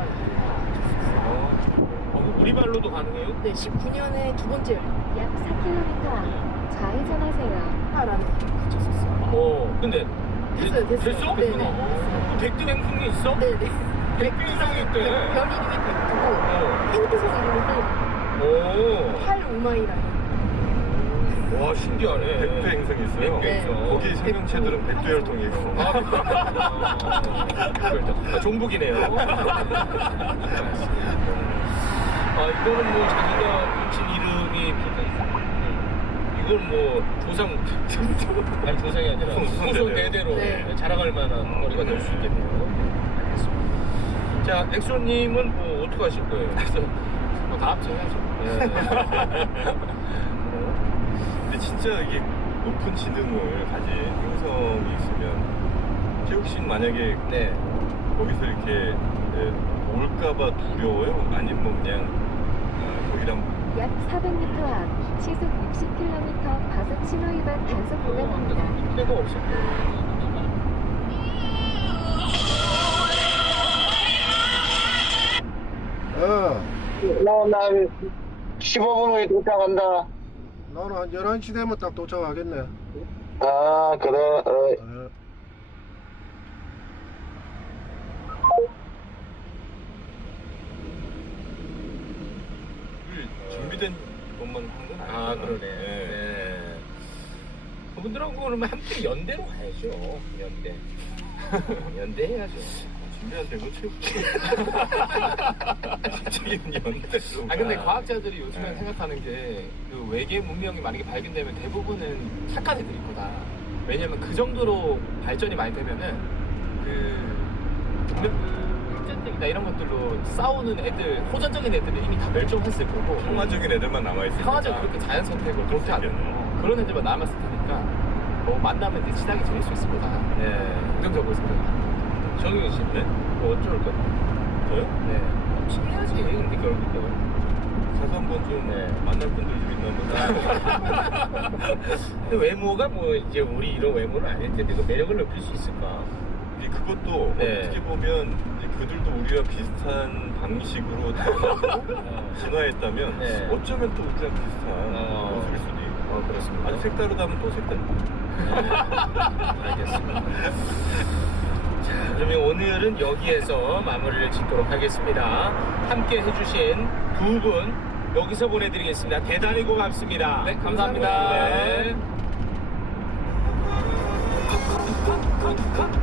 우리말로도 가능해요? 네, 19년에 두 번째 약 4km 앞 좌회전하세요. 라는 이름 붙였었어요. 근데 됐어요. 됐어? 네네. 백두 행성이 있어? 네네. 백두 행성이 있대. 별 이름이 백두고 행성 이름이 활우마이라는. 와 신기하네. 백두 행성이 있어요. 백두 행성. 거기 생명체들은 백두 혈통이고. 종북이네요. 이거는 뭐 자기가 붙인 이름이 이건 뭐 조상 아니 조상이 아니라 후손 대대로 네. 자랑할 만한 거리가 될 수 있겠네요. 네, 알겠습니다. 자, 엑소님은 뭐 어떻게 하실 거예요? 뭐다 합쳐야죠. 근데 진짜 이게 높은 지능을 가진 행성이 있으면 최욱 씨는 만약에 네. 거기서 이렇게 올까봐 두려워요? 아니면 뭐 그냥 거기랑 약 400m 앞 시속 60km 과속 신호 위반 단속 구간입니다. 때가 없을 거예요. 난 15분 후에 도착한다. 나는 한 11시 되면 딱 도착하겠네. 아, 그래. 준비된 것만 한 건 아니에요. 아, 그러네. 네. 그분들하고 그러면 함께 연대로 가야죠. 연대. 연대 해야죠. 준비한 대로 최욱 씨. 연대로. 아 근데 과학자들이 요즘에 생각하는 게 그 외계 문명이 만약에 발견되면 대부분은 착한 애들일 거다. 왜냐면 그 정도로 발전이 많이 되면은 핵전쟁이나 이런 것들로 싸우는 애들, 호전적인 애들은 이미 다 멸종했을 거고 평화적인 애들만 남아있으니까. 평화적 그렇게 자연 선택으로 그렇게 안 되는 그런 애들만 남았을 테니까 뭐 만나면 이제 친하게 지낼 수 있을 거다. 네. 긍정적으로 생각합니다. 정윤 씨는 뭐 어쩔 거예요? 저요? 네. 친해야지. 근데 결국은. 가서 한번 좀 만날 분들 좀 있나 보다. 근데 외모가 뭐 이제 우리 이런 외모는 아닐 텐데 그 매력을 느낄 수 있을까? 근데 그것도 어떻게 보면 이제 그들도 우리와 비슷한 방식으로 태어나고 진화했다면 어쩌면 또 우리랑 비슷한 모습일 수도 있고. 그렇습니다. 아주 색다르다면 또 색다르다. 알겠습니다. 자, 그러면 오늘은 여기에서 마무리를 짓도록 하겠습니다. 함께 해주신 두 분 여기서 보내드리겠습니다. 대단히 고맙습니다. 네, 감사합니다. 네.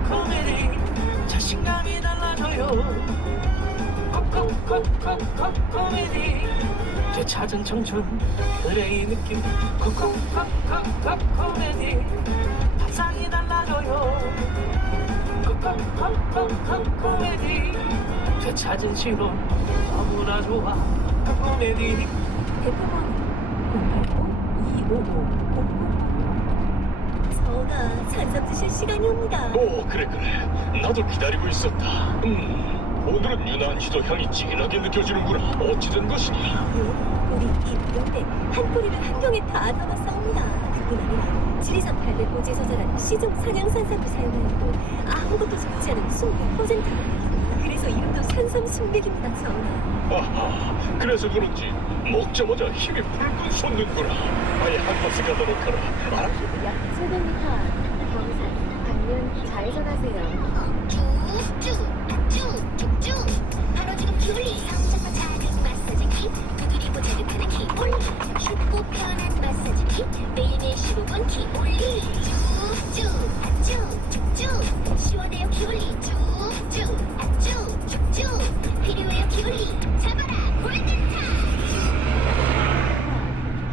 코미디 자신감이 달라져요. 코미디 되찾은 청춘 그레이 느낌. 코미디 밥상이 달라져요. 코미디 되찾은 시로 너무나 좋아. 코미디 전하, 산삼 드실 시간이 옵니다. 오, 그래. 나도 기다리고 있었다. 오늘은 유난히도 향이 진하게 느껴지는구나. 어찌된 것이냐? 우리 이 무덤대 한 뿌리를 한 병에 다 담았사옵니다. 그뿐 아니라 지리산 800포지에 저장한 시종 산양 산삼을 사용하였고 아무것도 섞지 않은 순백 퍼센트. 그래서 이름도 산삼 순백입니다, 전하. 아하, 그래서 그런지 먹자마자 힘이 불끈 솟는구나. 아예 한 박스 갖다 놓거라. 약 700m 앞 경산 방면 좌회전하세요. 쭉쭉쭉쭉 바로 지금 기울리 성장과 작은 마사지기 두드리고 자극하는 기올리 쉽고 편한 마사지기 매일매일 15분 기올리 쭉쭉쭉쭉 시원해요 기올리 쭉쭉쭉쭉 필요해요 기올리 잡아라 골든타임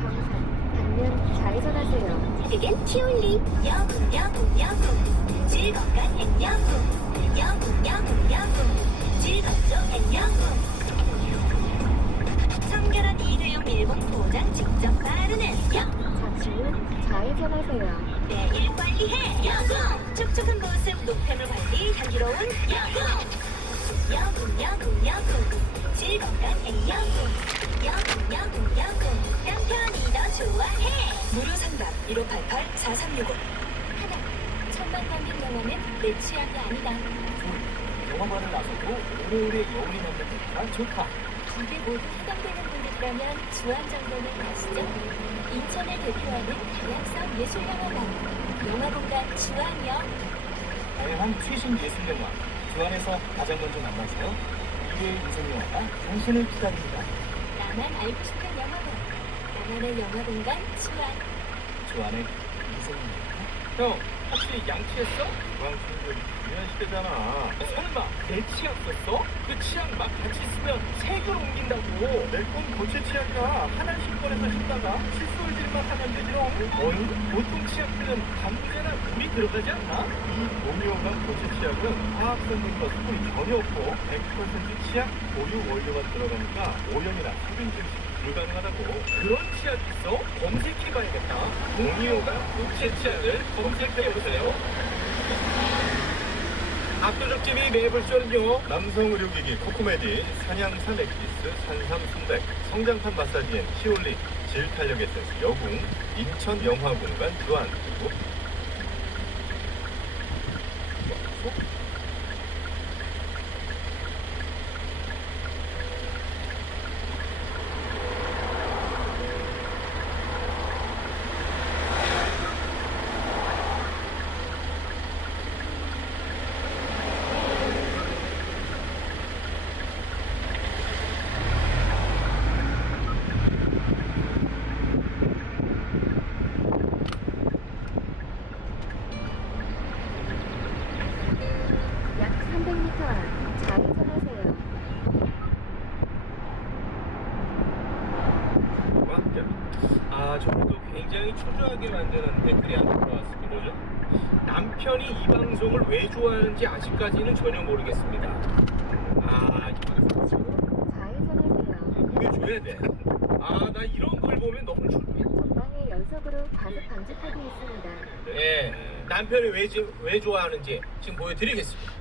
경산 방면 좌회전하세요. 그겐 키올리 영웅 즐겁간 행영웅 영웅 즐겁죠 행영웅 성결한 일회용 밀봉 포장 직접 바르는 잠시 후 좌회전하세요. 매일 관리해 영웅 촉촉한 모습 노폐물 관리 향기로운 영웅 즐겁간 행영웅 영웅 남편이 더 좋아해 무료 상담 1588-4365 하나 천만관객 영화는 내 취향이 아니다. 영화관을 나서고 오래오래 여운이 남는 것보다 좋다. 두 개 모두 해당되는 분들이라면 주안 정도는 아시죠? 인천을 대표하는 다양성 예술영화관 영화공간 주안이요. 다양한 최신 예술 영화 주안에서 가장 먼저 만나세요. 2회 인생 영화가 당신을 기다립니다. 나만 알고 싶은 영화관 나만의 영화공간 주안 주안의 인생 영화. 형 혹시 양치했어? 방송도 중요한 시대잖아. 설마 내 치약 썼어? 그 치약 막 같이 쓰면 색을 옮긴다고. 내 건 고체 치약이라 하나씩 꺼내서 씹다가 칫솔질만 하면 되지롱. 어이? 보통 치약들은 담배나 물이 들어가지 않나? 이 오미오감 고체 치약은 화학 성분과 수분이 전혀 없고 100% 치약 고유 원료가 들어가니까 오염이나 살균 증식 불가능하다고. 그런 치약이 있어? 검색해봐야겠다. 동의호가 육체 치약을 검색해보세요. 압도적 재미 매불쇼는요. 남성 의료기기 코코메디, 산양산 엑기스, 산삼 순백, 성장판 마사지엔 시올리, 질 탄력 에센스 여궁, 인천 영화공간 주안, 그리고 약 300m 앞 좌회전하세요. 저도 굉장히 초조하게 만드는 댓글이 하나 들어왔습니다. 남편이 이 방송을 왜 좋아하는지 아직까지는 전혀 모르겠습니다. 좌회전하세요. 그게 줘야 돼. 나 이런 걸 보면 너무 좋네. 전방에 연속으로 과속 방지턱이 있습니다. 예, 남편이 왜 좋아하는지 지금 보여드리겠습니다.